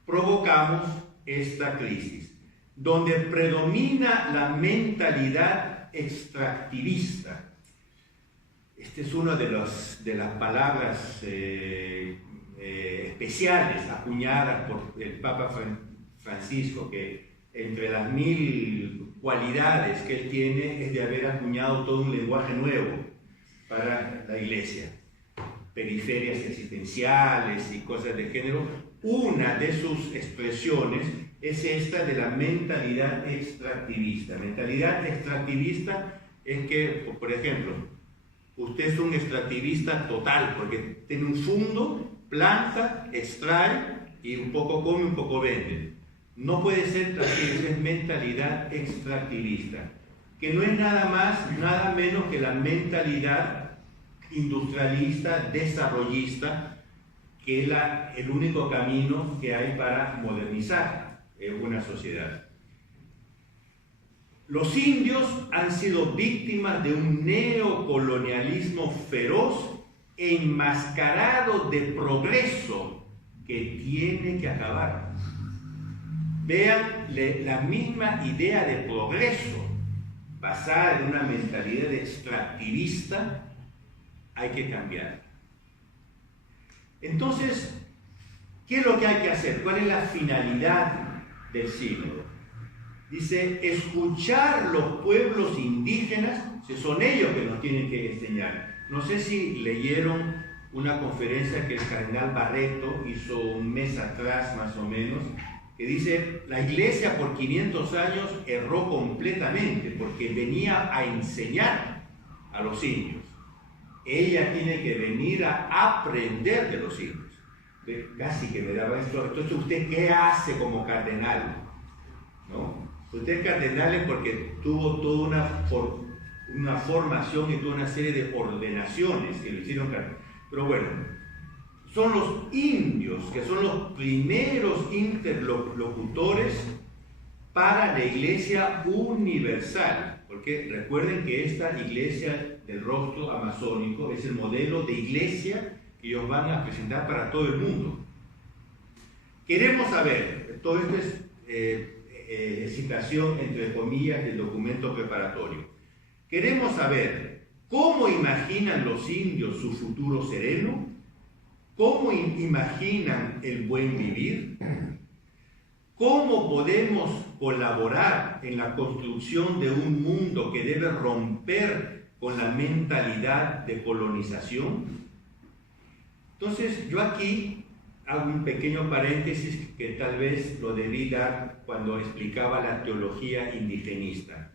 provocamos esta crisis, donde predomina la mentalidad extractivista. Esta es una de las palabras especiales acuñadas por el Papa Francisco, que entre las 1000 cualidades que él tiene es de haber acuñado todo un lenguaje nuevo para la Iglesia. Periferias existenciales y cosas de género. Una de sus expresiones es esta de la mentalidad extractivista. Mentalidad extractivista es que, por ejemplo, usted es un extractivista total, porque tiene un fundo, planta, extrae y un poco come, un poco vende. No puede ser así, es mentalidad extractivista, que no es nada más, nada menos que la mentalidad industrialista, desarrollista, que es el único camino que hay para modernizar una sociedad. Los indios han sido víctimas de un neocolonialismo feroz e enmascarado de progreso que tiene que acabar. Vean, la misma idea de progreso basada en una mentalidad extractivista hay que cambiar. Entonces, ¿qué es lo que hay que hacer? ¿Cuál es la finalidad del sínodo? Dice, escuchar los pueblos indígenas, son ellos que nos tienen que enseñar. No sé si leyeron una conferencia que el cardenal Barreto hizo un mes atrás más o menos, que dice, la Iglesia por 500 años erró completamente porque venía a enseñar a los indios. Ella tiene que venir a aprender de los indios. Casi que me daba esto. Entonces, ¿usted qué hace como cardenal? ¿No? Usted es cardenal porque tuvo toda una formación y toda una serie de ordenaciones que lo hicieron cardenal. Pero bueno, son los indios que son los primeros interlocutores para la Iglesia universal. Porque recuerden que esta Iglesia del rostro amazónico es el modelo de iglesia que ellos van a presentar para todo el mundo. Queremos saber, todo esto es citación entre comillas del documento preparatorio. Queremos saber cómo imaginan los indios su futuro sereno, cómo imaginan el buen vivir, cómo podemos colaborar en la construcción de un mundo que debe romper con la mentalidad de colonización. Entonces, yo aquí hago un pequeño paréntesis que tal vez lo debí dar cuando explicaba la teología indigenista.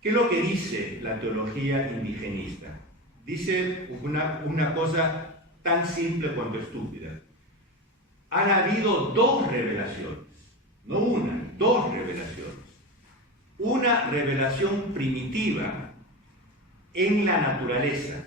¿Qué es lo que dice la teología indigenista? Dice una cosa tan simple cuanto estúpida. Han habido dos revelaciones, no una, dos revelaciones. Una revelación primitiva en la naturaleza,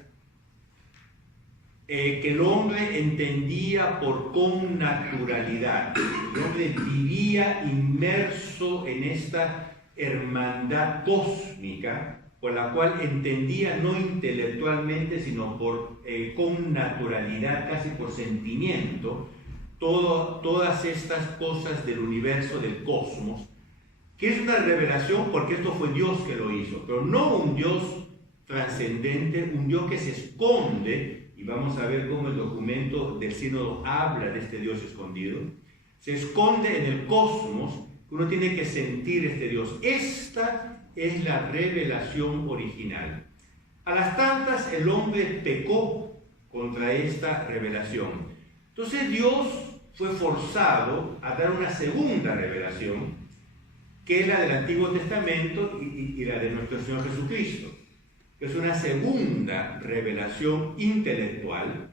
que el hombre entendía por connaturalidad. El hombre vivía inmerso en esta hermandad cósmica, por la cual entendía no intelectualmente, sino por connaturalidad, casi por sentimiento, todas estas cosas del universo, del cosmos, que es una revelación porque esto fue Dios que lo hizo, pero no un Dios trascendente, un Dios que se esconde, y vamos a ver cómo el documento del sínodo habla de este Dios escondido, se esconde en el cosmos. Uno tiene que sentir este Dios. Esta es la revelación original. A las tantas el hombre pecó contra esta revelación. Entonces Dios fue forzado a dar una segunda revelación, que es la del Antiguo Testamento y la de nuestro Señor Jesucristo, que es una segunda revelación intelectual,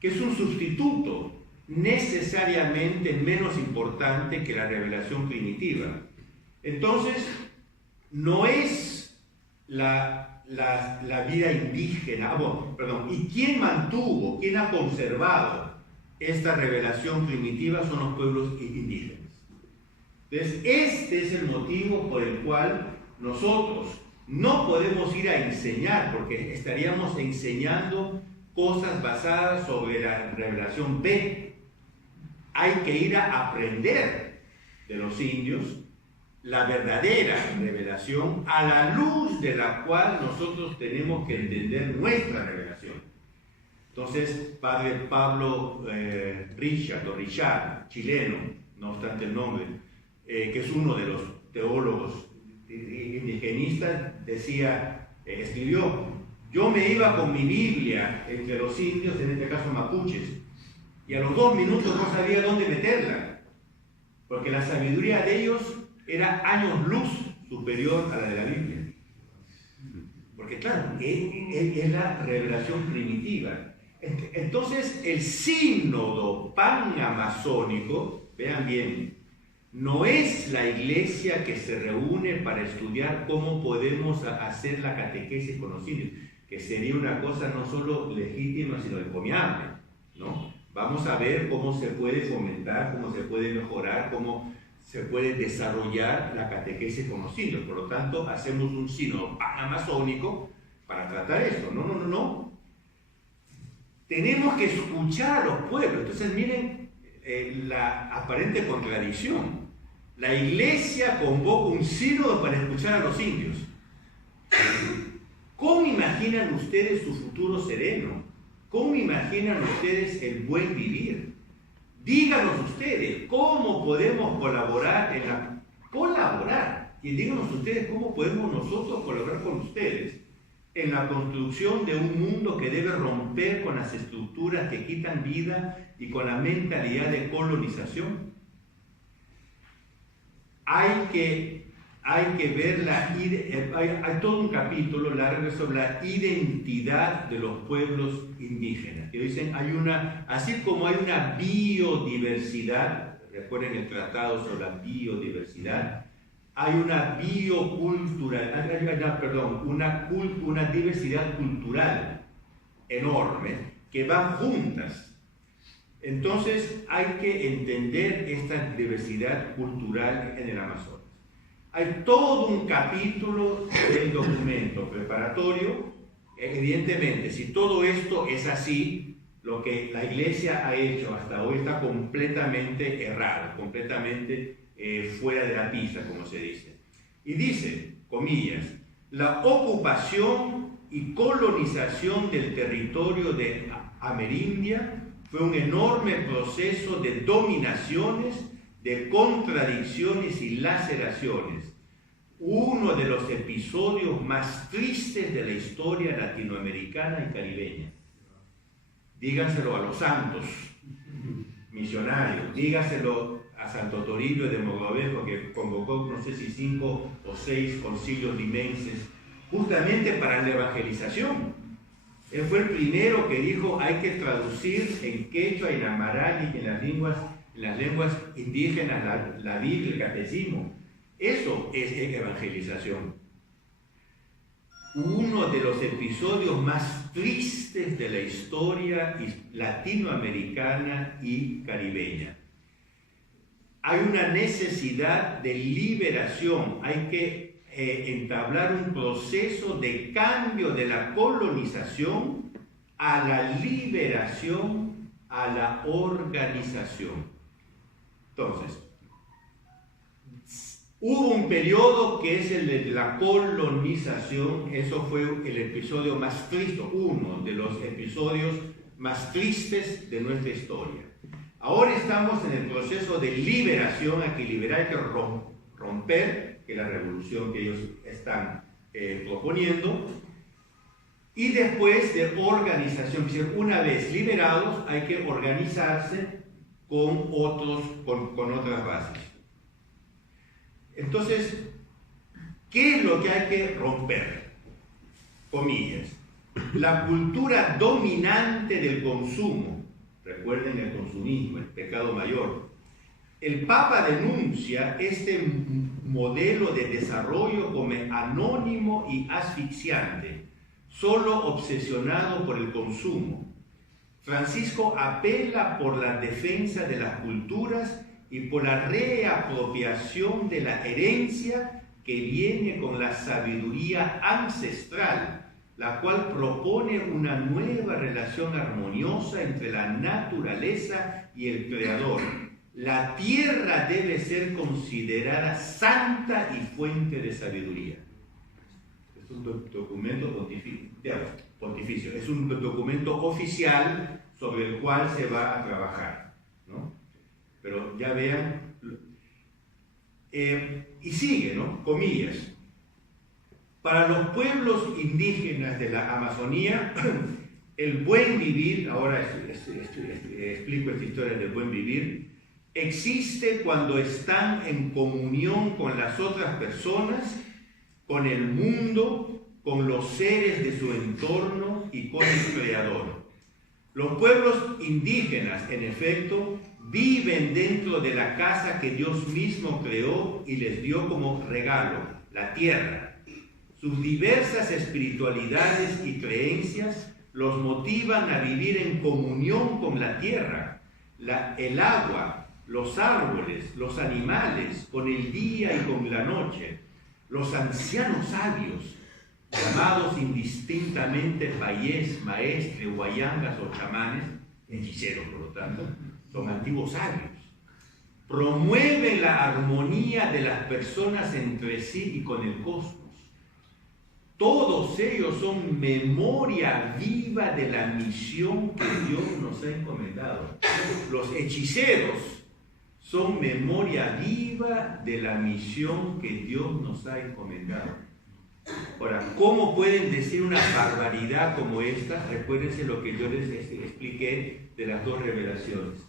que es un sustituto necesariamente menos importante que la revelación primitiva. Entonces, no es la vida indígena, ¿y quién mantuvo, quién ha conservado esta revelación primitiva? Son los pueblos indígenas. Entonces, este es el motivo por el cual nosotros no podemos ir a enseñar, porque estaríamos enseñando cosas basadas sobre la revelación B. Hay que ir a aprender de los indios la verdadera revelación, a la luz de la cual nosotros tenemos que entender nuestra revelación. Entonces, padre Pablo Richard, chileno, no obstante el nombre, que es uno de los teólogos indigenistas, escribió: yo me iba con mi Biblia entre los indios, en este caso mapuches, y a los 2 minutos no sabía dónde meterla, porque la sabiduría de ellos era años luz superior a la de la Biblia. Porque claro, es la revelación primitiva. Entonces el sínodo panamazónico, vean bien, no es la iglesia que se reúne para estudiar cómo podemos hacer la catequesis con los indios, que sería una cosa no solo legítima, sino encomiable, ¿no? Vamos a ver cómo se puede fomentar, cómo se puede mejorar, cómo se puede desarrollar la catequesis con los indios. Por lo tanto, hacemos un sínodo panamazónico para tratar esto. No. Tenemos que escuchar a los pueblos. Entonces, miren la aparente contradicción. La iglesia convoca un sínodo para escuchar a los indios. ¿Cómo imaginan ustedes su futuro sereno? ¿Cómo imaginan ustedes el buen vivir? Díganos ustedes, ¿cómo podemos colaborar y díganos ustedes cómo podemos nosotros colaborar con ustedes en la construcción de un mundo que debe romper con las estructuras que quitan vida y con la mentalidad de colonización? Hay que ver hay todo un capítulo largo sobre la identidad de los pueblos indígenas, que dicen así como hay una biodiversidad, recuerden el tratado sobre la biodiversidad, hay una una diversidad cultural enorme que van juntas. Entonces hay que entender esta diversidad cultural en el Amazonas. Hay todo un capítulo del documento preparatorio. Evidentemente, si todo esto es así, lo que la Iglesia ha hecho hasta hoy está completamente errado, completamente fuera de la pista, como se dice. Y dice, comillas, la ocupación y colonización del territorio de Amerindia fue un enorme proceso de dominaciones, de contradicciones y laceraciones, uno de los episodios más tristes de la historia latinoamericana y caribeña. Díganselo a los santos, misionarios. Dígaselo a Santo Toribio de Mogrovejo, que convocó, no sé si 5 o 6 concilios limenses, justamente para la evangelización. Él fue el primero que dijo: hay que traducir en quechua, en amarán y en las lenguas indígenas la Biblia, el catecismo. Eso es evangelización. Uno de los episodios más tristes de la historia latinoamericana y caribeña. Hay una necesidad de liberación, hay que entablar un proceso de cambio de la colonización a la liberación, a la organización. Entonces, hubo un periodo que es el de la colonización. Eso fue el episodio más triste, uno de los episodios más tristes de nuestra historia. Ahora estamos en el proceso de liberación. Hay que liberar, hay que romper, que es la revolución que ellos están proponiendo, y después de organización. Es decir, una vez liberados hay que organizarse con otras bases. Entonces, ¿qué es lo que hay que romper? Comillas. La cultura dominante del consumo. Recuerden el consumismo, el pecado mayor. El Papa denuncia este modelo de desarrollo como anónimo y asfixiante, solo obsesionado por el consumo. Francisco apela por la defensa de las culturas y por la reapropiación de la herencia que viene con la sabiduría ancestral, la cual propone una nueva relación armoniosa entre la naturaleza y el creador. La tierra debe ser considerada santa y fuente de sabiduría. Es un documento pontificio, es un documento oficial sobre el cual se va a trabajar, ¿no? Pero ya vean, y sigue, ¿no? Comillas. Para los pueblos indígenas de la Amazonía, el buen vivir, ahora explico esta historia del buen vivir, existe cuando están en comunión con las otras personas, con el mundo, con los seres de su entorno y con el Creador. Los pueblos indígenas, en efecto, viven dentro de la casa que Dios mismo creó y les dio como regalo, la tierra. Sus diversas espiritualidades y creencias los motivan a vivir en comunión con la tierra, el agua, los árboles, los animales, con el día y con la noche. Los ancianos sabios, llamados indistintamente payés, maestres, guayangas o chamanes, hechiceros por lo tanto, son antiguos sabios. Promueven la armonía de las personas entre sí y con el cosmos. Todos ellos son memoria viva de la misión que Dios nos ha encomendado. Los hechiceros son memoria viva de la misión que Dios nos ha encomendado. Ahora, ¿cómo pueden decir una barbaridad como esta? Recuérdense lo que yo les expliqué de las dos revelaciones.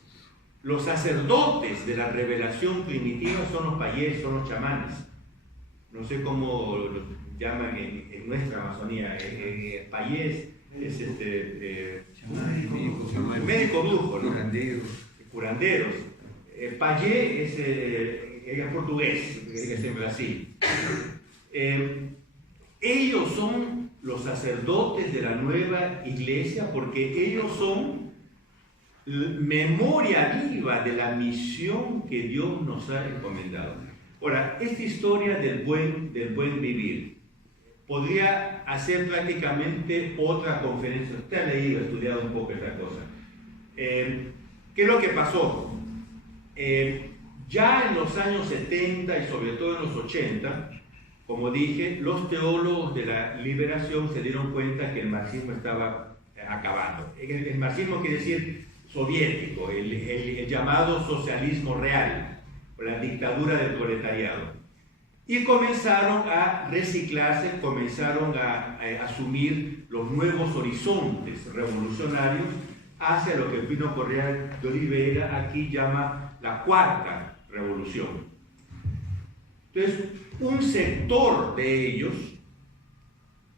Los sacerdotes de la revelación primitiva son los payés, son los chamanes. No sé cómo los llaman en nuestra Amazonía. Payés es médico brujo, ¿no? Curanderos. Payé es portugués, es en Brasil. Ellos son los sacerdotes de la nueva iglesia porque ellos son memoria viva de la misión que Dios nos ha encomendado. Ahora, esta historia del buen vivir podría hacer prácticamente otra conferencia. Usted ha leído, ha estudiado un poco esta cosa. ¿Qué es lo que pasó? Ya en los años 70 y sobre todo en los 80, como dije, los teólogos de la liberación se dieron cuenta que el marxismo estaba acabando. El marxismo quiere decir soviético, el llamado socialismo real, o la dictadura del proletariado. Y comenzaron a reciclarse, comenzaron a asumir los nuevos horizontes revolucionarios hacia lo que Pino Correa de Oliveira aquí llama la cuarta revolución. Entonces, un sector de ellos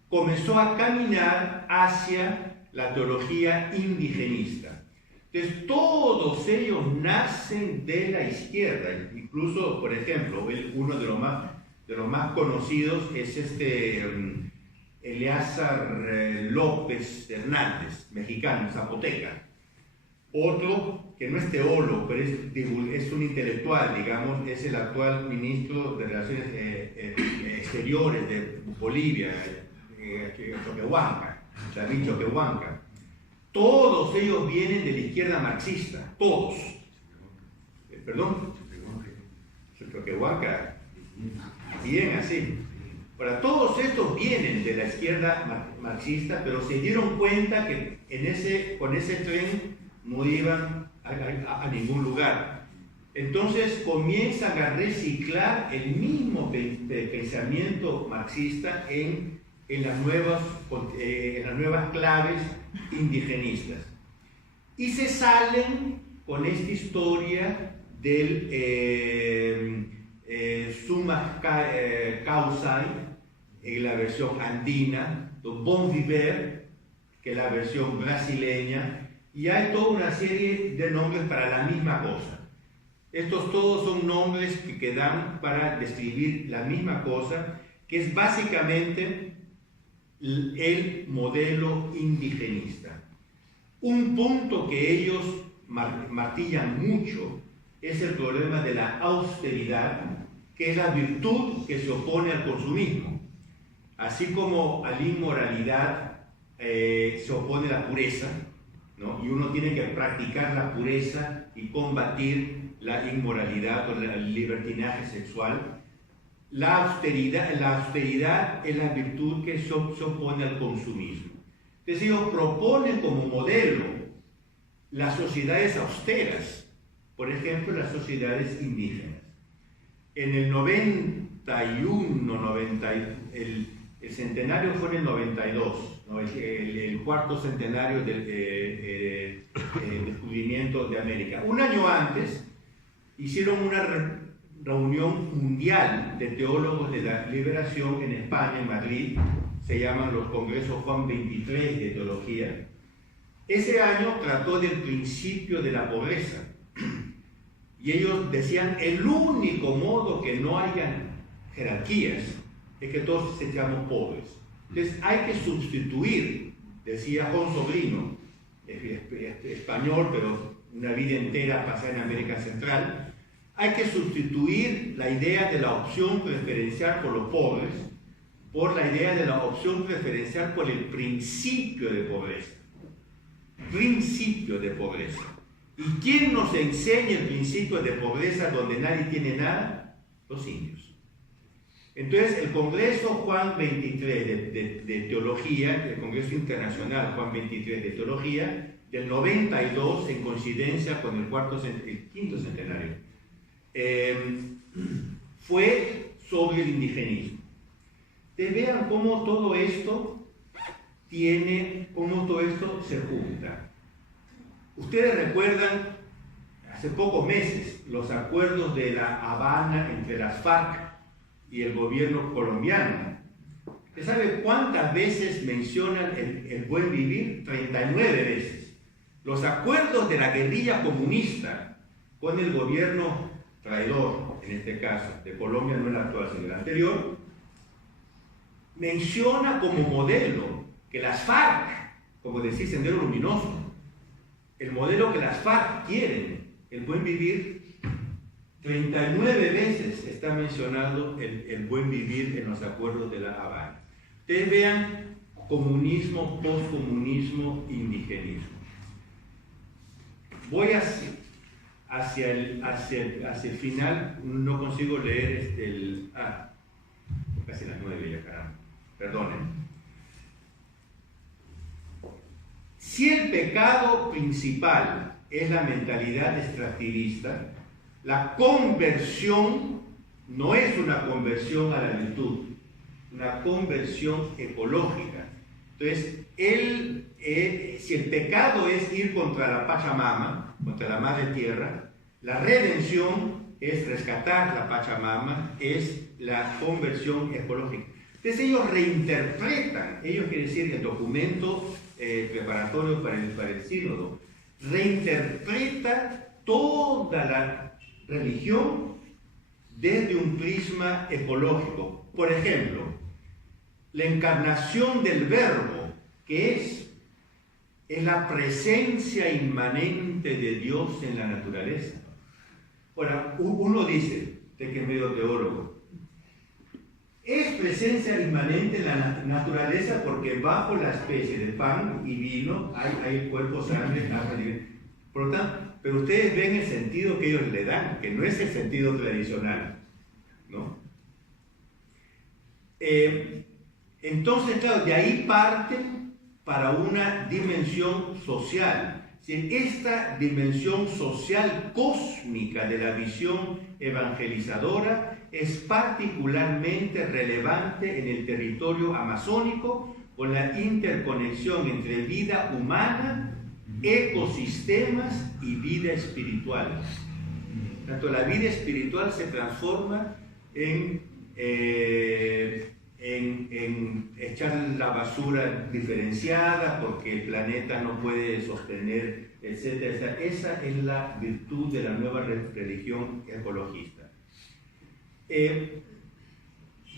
comenzó a caminar hacia la teología indigenista. Entonces, todos ellos nacen de la izquierda. Incluso, por ejemplo, uno de los más conocidos es Eleazar López Hernández, mexicano, zapoteca. Otro, que no es teólogo, pero es un intelectual, digamos, es el actual ministro de Relaciones Exteriores de Bolivia, Choquehuanca, David Choquehuanca. Todos ellos vienen de la izquierda marxista, todos. Perdón, Choquehuanca, bien así. Ahora, todos estos vienen de la izquierda marxista, pero se dieron cuenta que con ese tren no iban a ningún lugar. Entonces comienzan a reciclar el mismo pensamiento marxista en las nuevas claves indigenistas. Y se salen con esta historia del summa causai, en la versión andina, do bon viver, que es la versión brasileña, y hay toda una serie de nombres para la misma cosa. Estos todos son nombres que dan para describir la misma cosa, que es básicamente el modelo indigenista. Un punto que ellos martillan mucho es el problema de la austeridad, que es la virtud que se opone al consumismo. Así como a la inmoralidad se opone la pureza, ¿no? Y uno tiene que practicar la pureza y combatir la inmoralidad o el libertinaje sexual. La austeridad es la virtud que se opone al consumismo. Entonces ellos proponen como modelo las sociedades austeras, por ejemplo las sociedades indígenas. En el 91, el centenario fue en el 92, ¿no? el cuarto centenario del descubrimiento de América. Un año antes hicieron una reunión mundial de teólogos de la liberación en España, en Madrid. Se llaman los Congresos Juan 23 de Teología. Ese año trató del principio de la pobreza. Y ellos decían, el único modo que no hayan jerarquías es que todos seamos pobres. Entonces hay que sustituir, decía Juan Sobrino, español, pero una vida entera pasada en América Central, hay que sustituir la idea de la opción preferencial por los pobres por la idea de la opción preferencial por el principio de pobreza. Principio de pobreza. ¿Y quién nos enseña el principio de pobreza donde nadie tiene nada? Los indios. Entonces, el Congreso Juan 23 de Teología, el Congreso Internacional Juan 23 de Teología, del 92, en coincidencia con el quinto centenario, fue sobre el indigenismo. Ustedes vean cómo todo esto se junta. Ustedes recuerdan, hace pocos meses, los acuerdos de La Habana entre las FARC y el gobierno colombiano. ¿Usted sabe cuántas veces mencionan el buen vivir? 39 veces. Los acuerdos de la guerrilla comunista con el gobierno traidor, en este caso, de Colombia, no el actual, sino el anterior, menciona como modelo que las FARC, como decía Sendero Luminoso, el modelo que las FARC quieren, el buen vivir, 39 veces está mencionado el buen vivir en los acuerdos de La Habana. Ustedes vean comunismo, postcomunismo, indigenismo. Voy hacia el final, no consigo leer casi las 9 ya, caramba, perdonen. Si el pecado principal es la mentalidad extractivista, la conversión no es una conversión a la virtud, una conversión ecológica. Entonces, si el pecado es ir contra la Pachamama, contra la Madre Tierra, la redención es rescatar la Pachamama, es la conversión ecológica. Entonces ellos reinterpretan, ellos quiere decir el documento preparatorio para el sínodo, reinterpreta toda la religión desde un prisma ecológico. Por ejemplo, la encarnación del Verbo, que es la presencia inmanente de Dios en la naturaleza. Ahora, uno dice, usted que es medio teólogo, es presencia inmanente en la naturaleza porque bajo la especie de pan y vino hay cuerpo, sangre, agua. Por lo tanto, pero ustedes ven el sentido que ellos le dan, que no es el sentido tradicional, ¿no? Entonces, claro, de ahí parten para una dimensión social. Esta dimensión social cósmica de la visión evangelizadora es particularmente relevante en el territorio amazónico con la interconexión entre vida humana, ecosistemas y vida espiritual. Tanto la vida espiritual se transforma en echar la basura diferenciada porque el planeta no puede sostener, etc. Esa es la virtud de la nueva religión ecologista.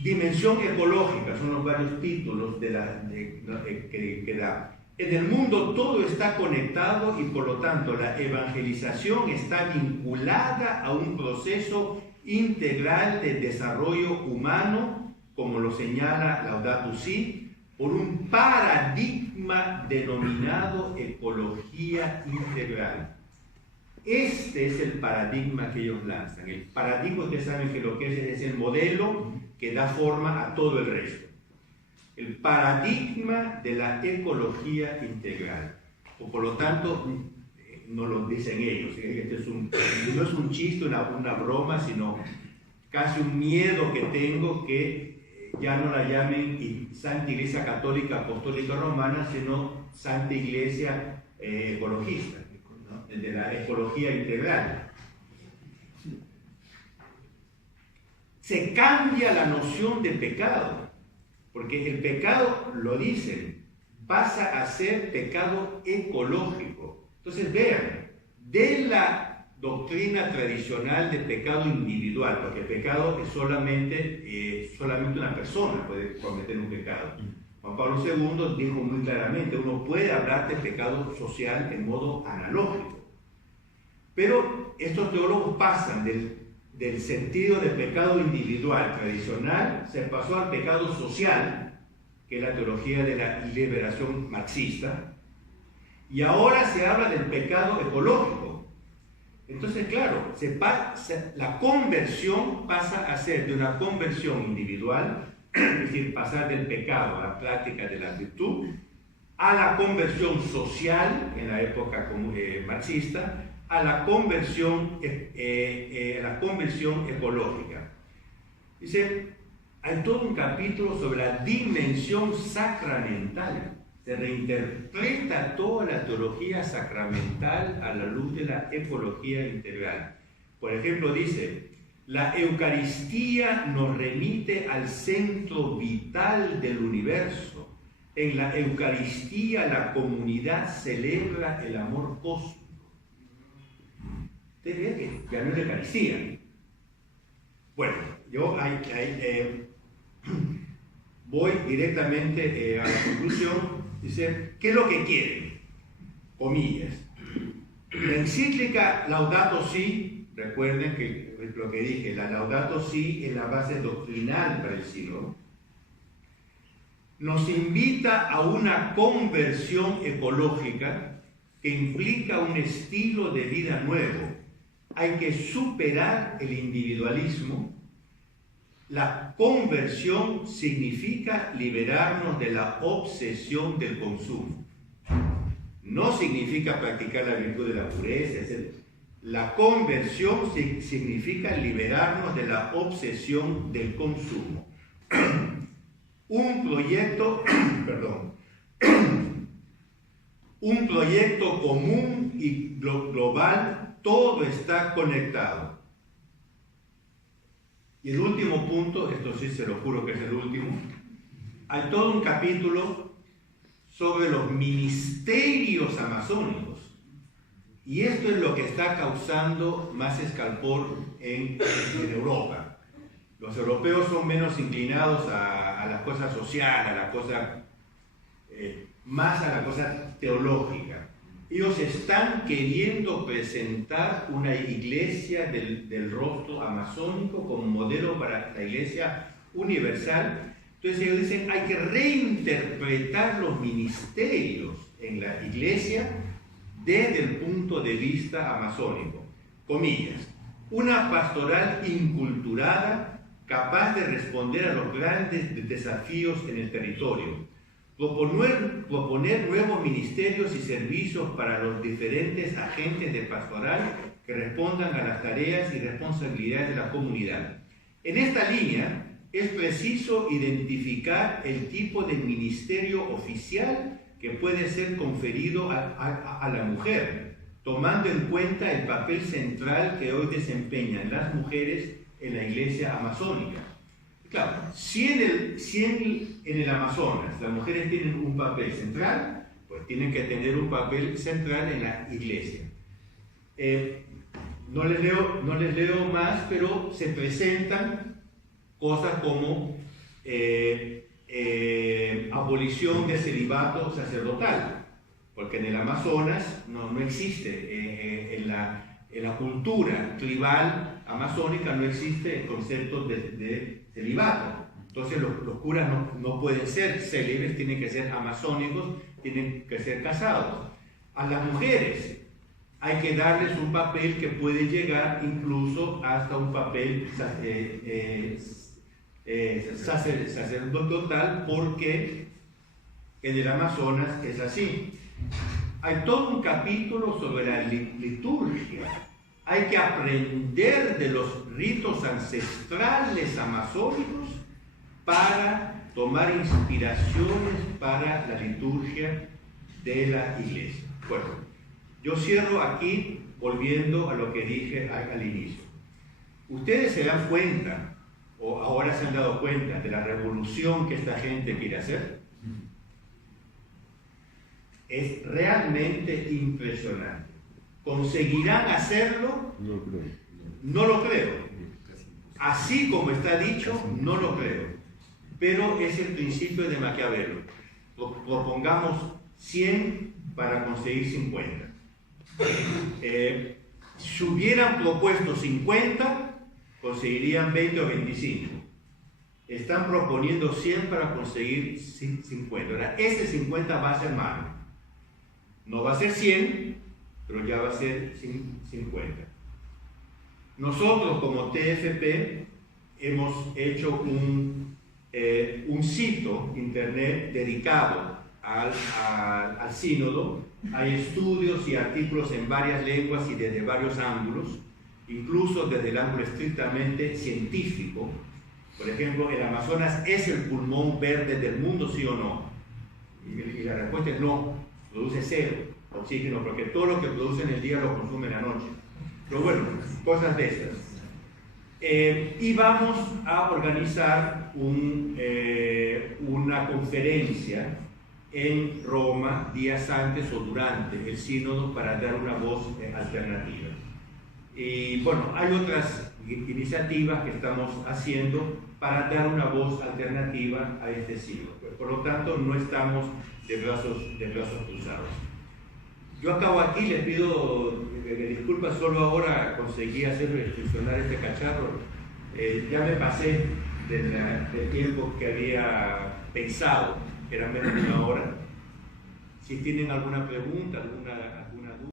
Dimensión ecológica son los varios títulos que da. En el mundo todo está conectado y por lo tanto la evangelización está vinculada a un proceso integral de desarrollo humano, como lo señala Laudato Si, por un paradigma denominado ecología integral. Este es el paradigma que ellos lanzan. El paradigma, ustedes saben que lo que es el modelo que da forma a todo el resto. El paradigma de la ecología integral. O por lo tanto, no lo dicen ellos. Este no es un chiste, una broma, sino casi un miedo que tengo que ya no la llamen Santa Iglesia Católica Apostólica Romana, sino Santa Iglesia Ecologista, ¿no? De la ecología integral. Se cambia la noción de pecado, porque el pecado, lo dicen, pasa a ser pecado ecológico. Entonces vean, de la doctrina tradicional de pecado individual, porque el pecado es solamente una persona puede cometer un pecado. Juan Pablo II dijo muy claramente, uno puede hablar de pecado social en modo analógico. Pero estos teólogos pasan del sentido de pecado individual tradicional, se pasó al pecado social, que es la teología de la liberación marxista, y ahora se habla del pecado ecológico. Entonces, claro, la conversión pasa a ser de una conversión individual, es decir, pasar del pecado a la práctica de la virtud, a la conversión social en la época marxista, a la conversión ecológica. Dice, hay todo un capítulo sobre la dimensión sacramental. Se reinterpreta toda la teología sacramental a la luz de la ecología integral. Por ejemplo, dice, la Eucaristía nos remite al centro vital del universo. En la Eucaristía la comunidad celebra el amor cósmico. Ustedes ven que ya no es la Eucaristía. Bueno, yo voy directamente a la conclusión. Dice, ¿qué es lo que quieren? Comillas. La encíclica Laudato Si, recuerden que lo que dije, la Laudato Si es la base doctrinal para el sínodo, nos invita a una conversión ecológica que implica un estilo de vida nuevo. Hay que superar el individualismo. La conversión significa liberarnos de la obsesión del consumo. No significa practicar la virtud de la pureza, etc. La conversión significa liberarnos de la obsesión del consumo. Un proyecto, un proyecto común y global, todo está conectado. Y el último punto, esto sí se lo juro que es el último, hay todo un capítulo sobre los ministerios amazónicos. Y esto es lo que está causando más escalpor en Europa. Los europeos son menos inclinados a la cosa social, a la cosa, más a la cosa teológica. Ellos están queriendo presentar una iglesia del rostro amazónico como modelo para la iglesia universal. Entonces ellos dicen, hay que reinterpretar los ministerios en la iglesia desde el punto de vista amazónico. Comillas, una pastoral inculturada capaz de responder a los grandes desafíos en el territorio. Proponer nuevos ministerios y servicios para los diferentes agentes de pastoral que respondan a las tareas y responsabilidades de la comunidad. En esta línea, es preciso identificar el tipo de ministerio oficial que puede ser conferido a la mujer, tomando en cuenta el papel central que hoy desempeñan las mujeres en la iglesia amazónica. Claro, si en el Amazonas las mujeres tienen un papel central, pues tienen que tener un papel central en la iglesia. No les leo más, pero se presentan cosas como abolición del celibato sacerdotal, porque en el Amazonas no existe, en la cultura tribal amazónica no existe el concepto de celibato. Entonces los curas no pueden ser célibes, tienen que ser amazónicos, tienen que ser casados. A las mujeres hay que darles un papel que puede llegar incluso hasta un papel sacerdotal, porque en el Amazonas es así. Hay todo un capítulo sobre la liturgia. Hay que aprender de los ritos ancestrales amazónicos para tomar inspiraciones para la liturgia de la iglesia. Bueno, yo cierro aquí volviendo a lo que dije al inicio. Ustedes se dan cuenta, o ahora se han dado cuenta, de la revolución que esta gente quiere hacer. Es realmente impresionante. ¿Conseguirán hacerlo? No lo creo. Así como está dicho, no lo creo. Pero es el principio de Maquiavelo. Propongamos 100 para conseguir 50. Si hubieran propuesto 50, conseguirían 20 o 25. Están proponiendo 100 para conseguir 50. Ahora, ese 50 va a ser malo. No va a ser 100, pero ya va a ser 50. Nosotros como TFP hemos hecho un sitio internet dedicado al sínodo. Hay estudios y artículos en varias lenguas y desde varios ángulos, incluso desde el ángulo estrictamente científico. Por ejemplo, ¿el Amazonas es el pulmón verde del mundo, sí o no? Y la respuesta es no. Produce 0 oxígeno, porque todo lo que produce en el día lo consume en la noche. Pero bueno, cosas de estas. Y vamos a organizar una conferencia en Roma días antes o durante el sínodo para dar una voz alternativa. Y bueno, hay otras iniciativas que estamos haciendo para dar una voz alternativa a este sínodo. Por lo tanto, no estamos de brazos cruzados. Yo acabo aquí, les pido disculpas, solo ahora conseguí hacer funcionar este cacharro. Ya me pasé del tiempo que había pensado, que era menos de una hora. Si tienen alguna pregunta, alguna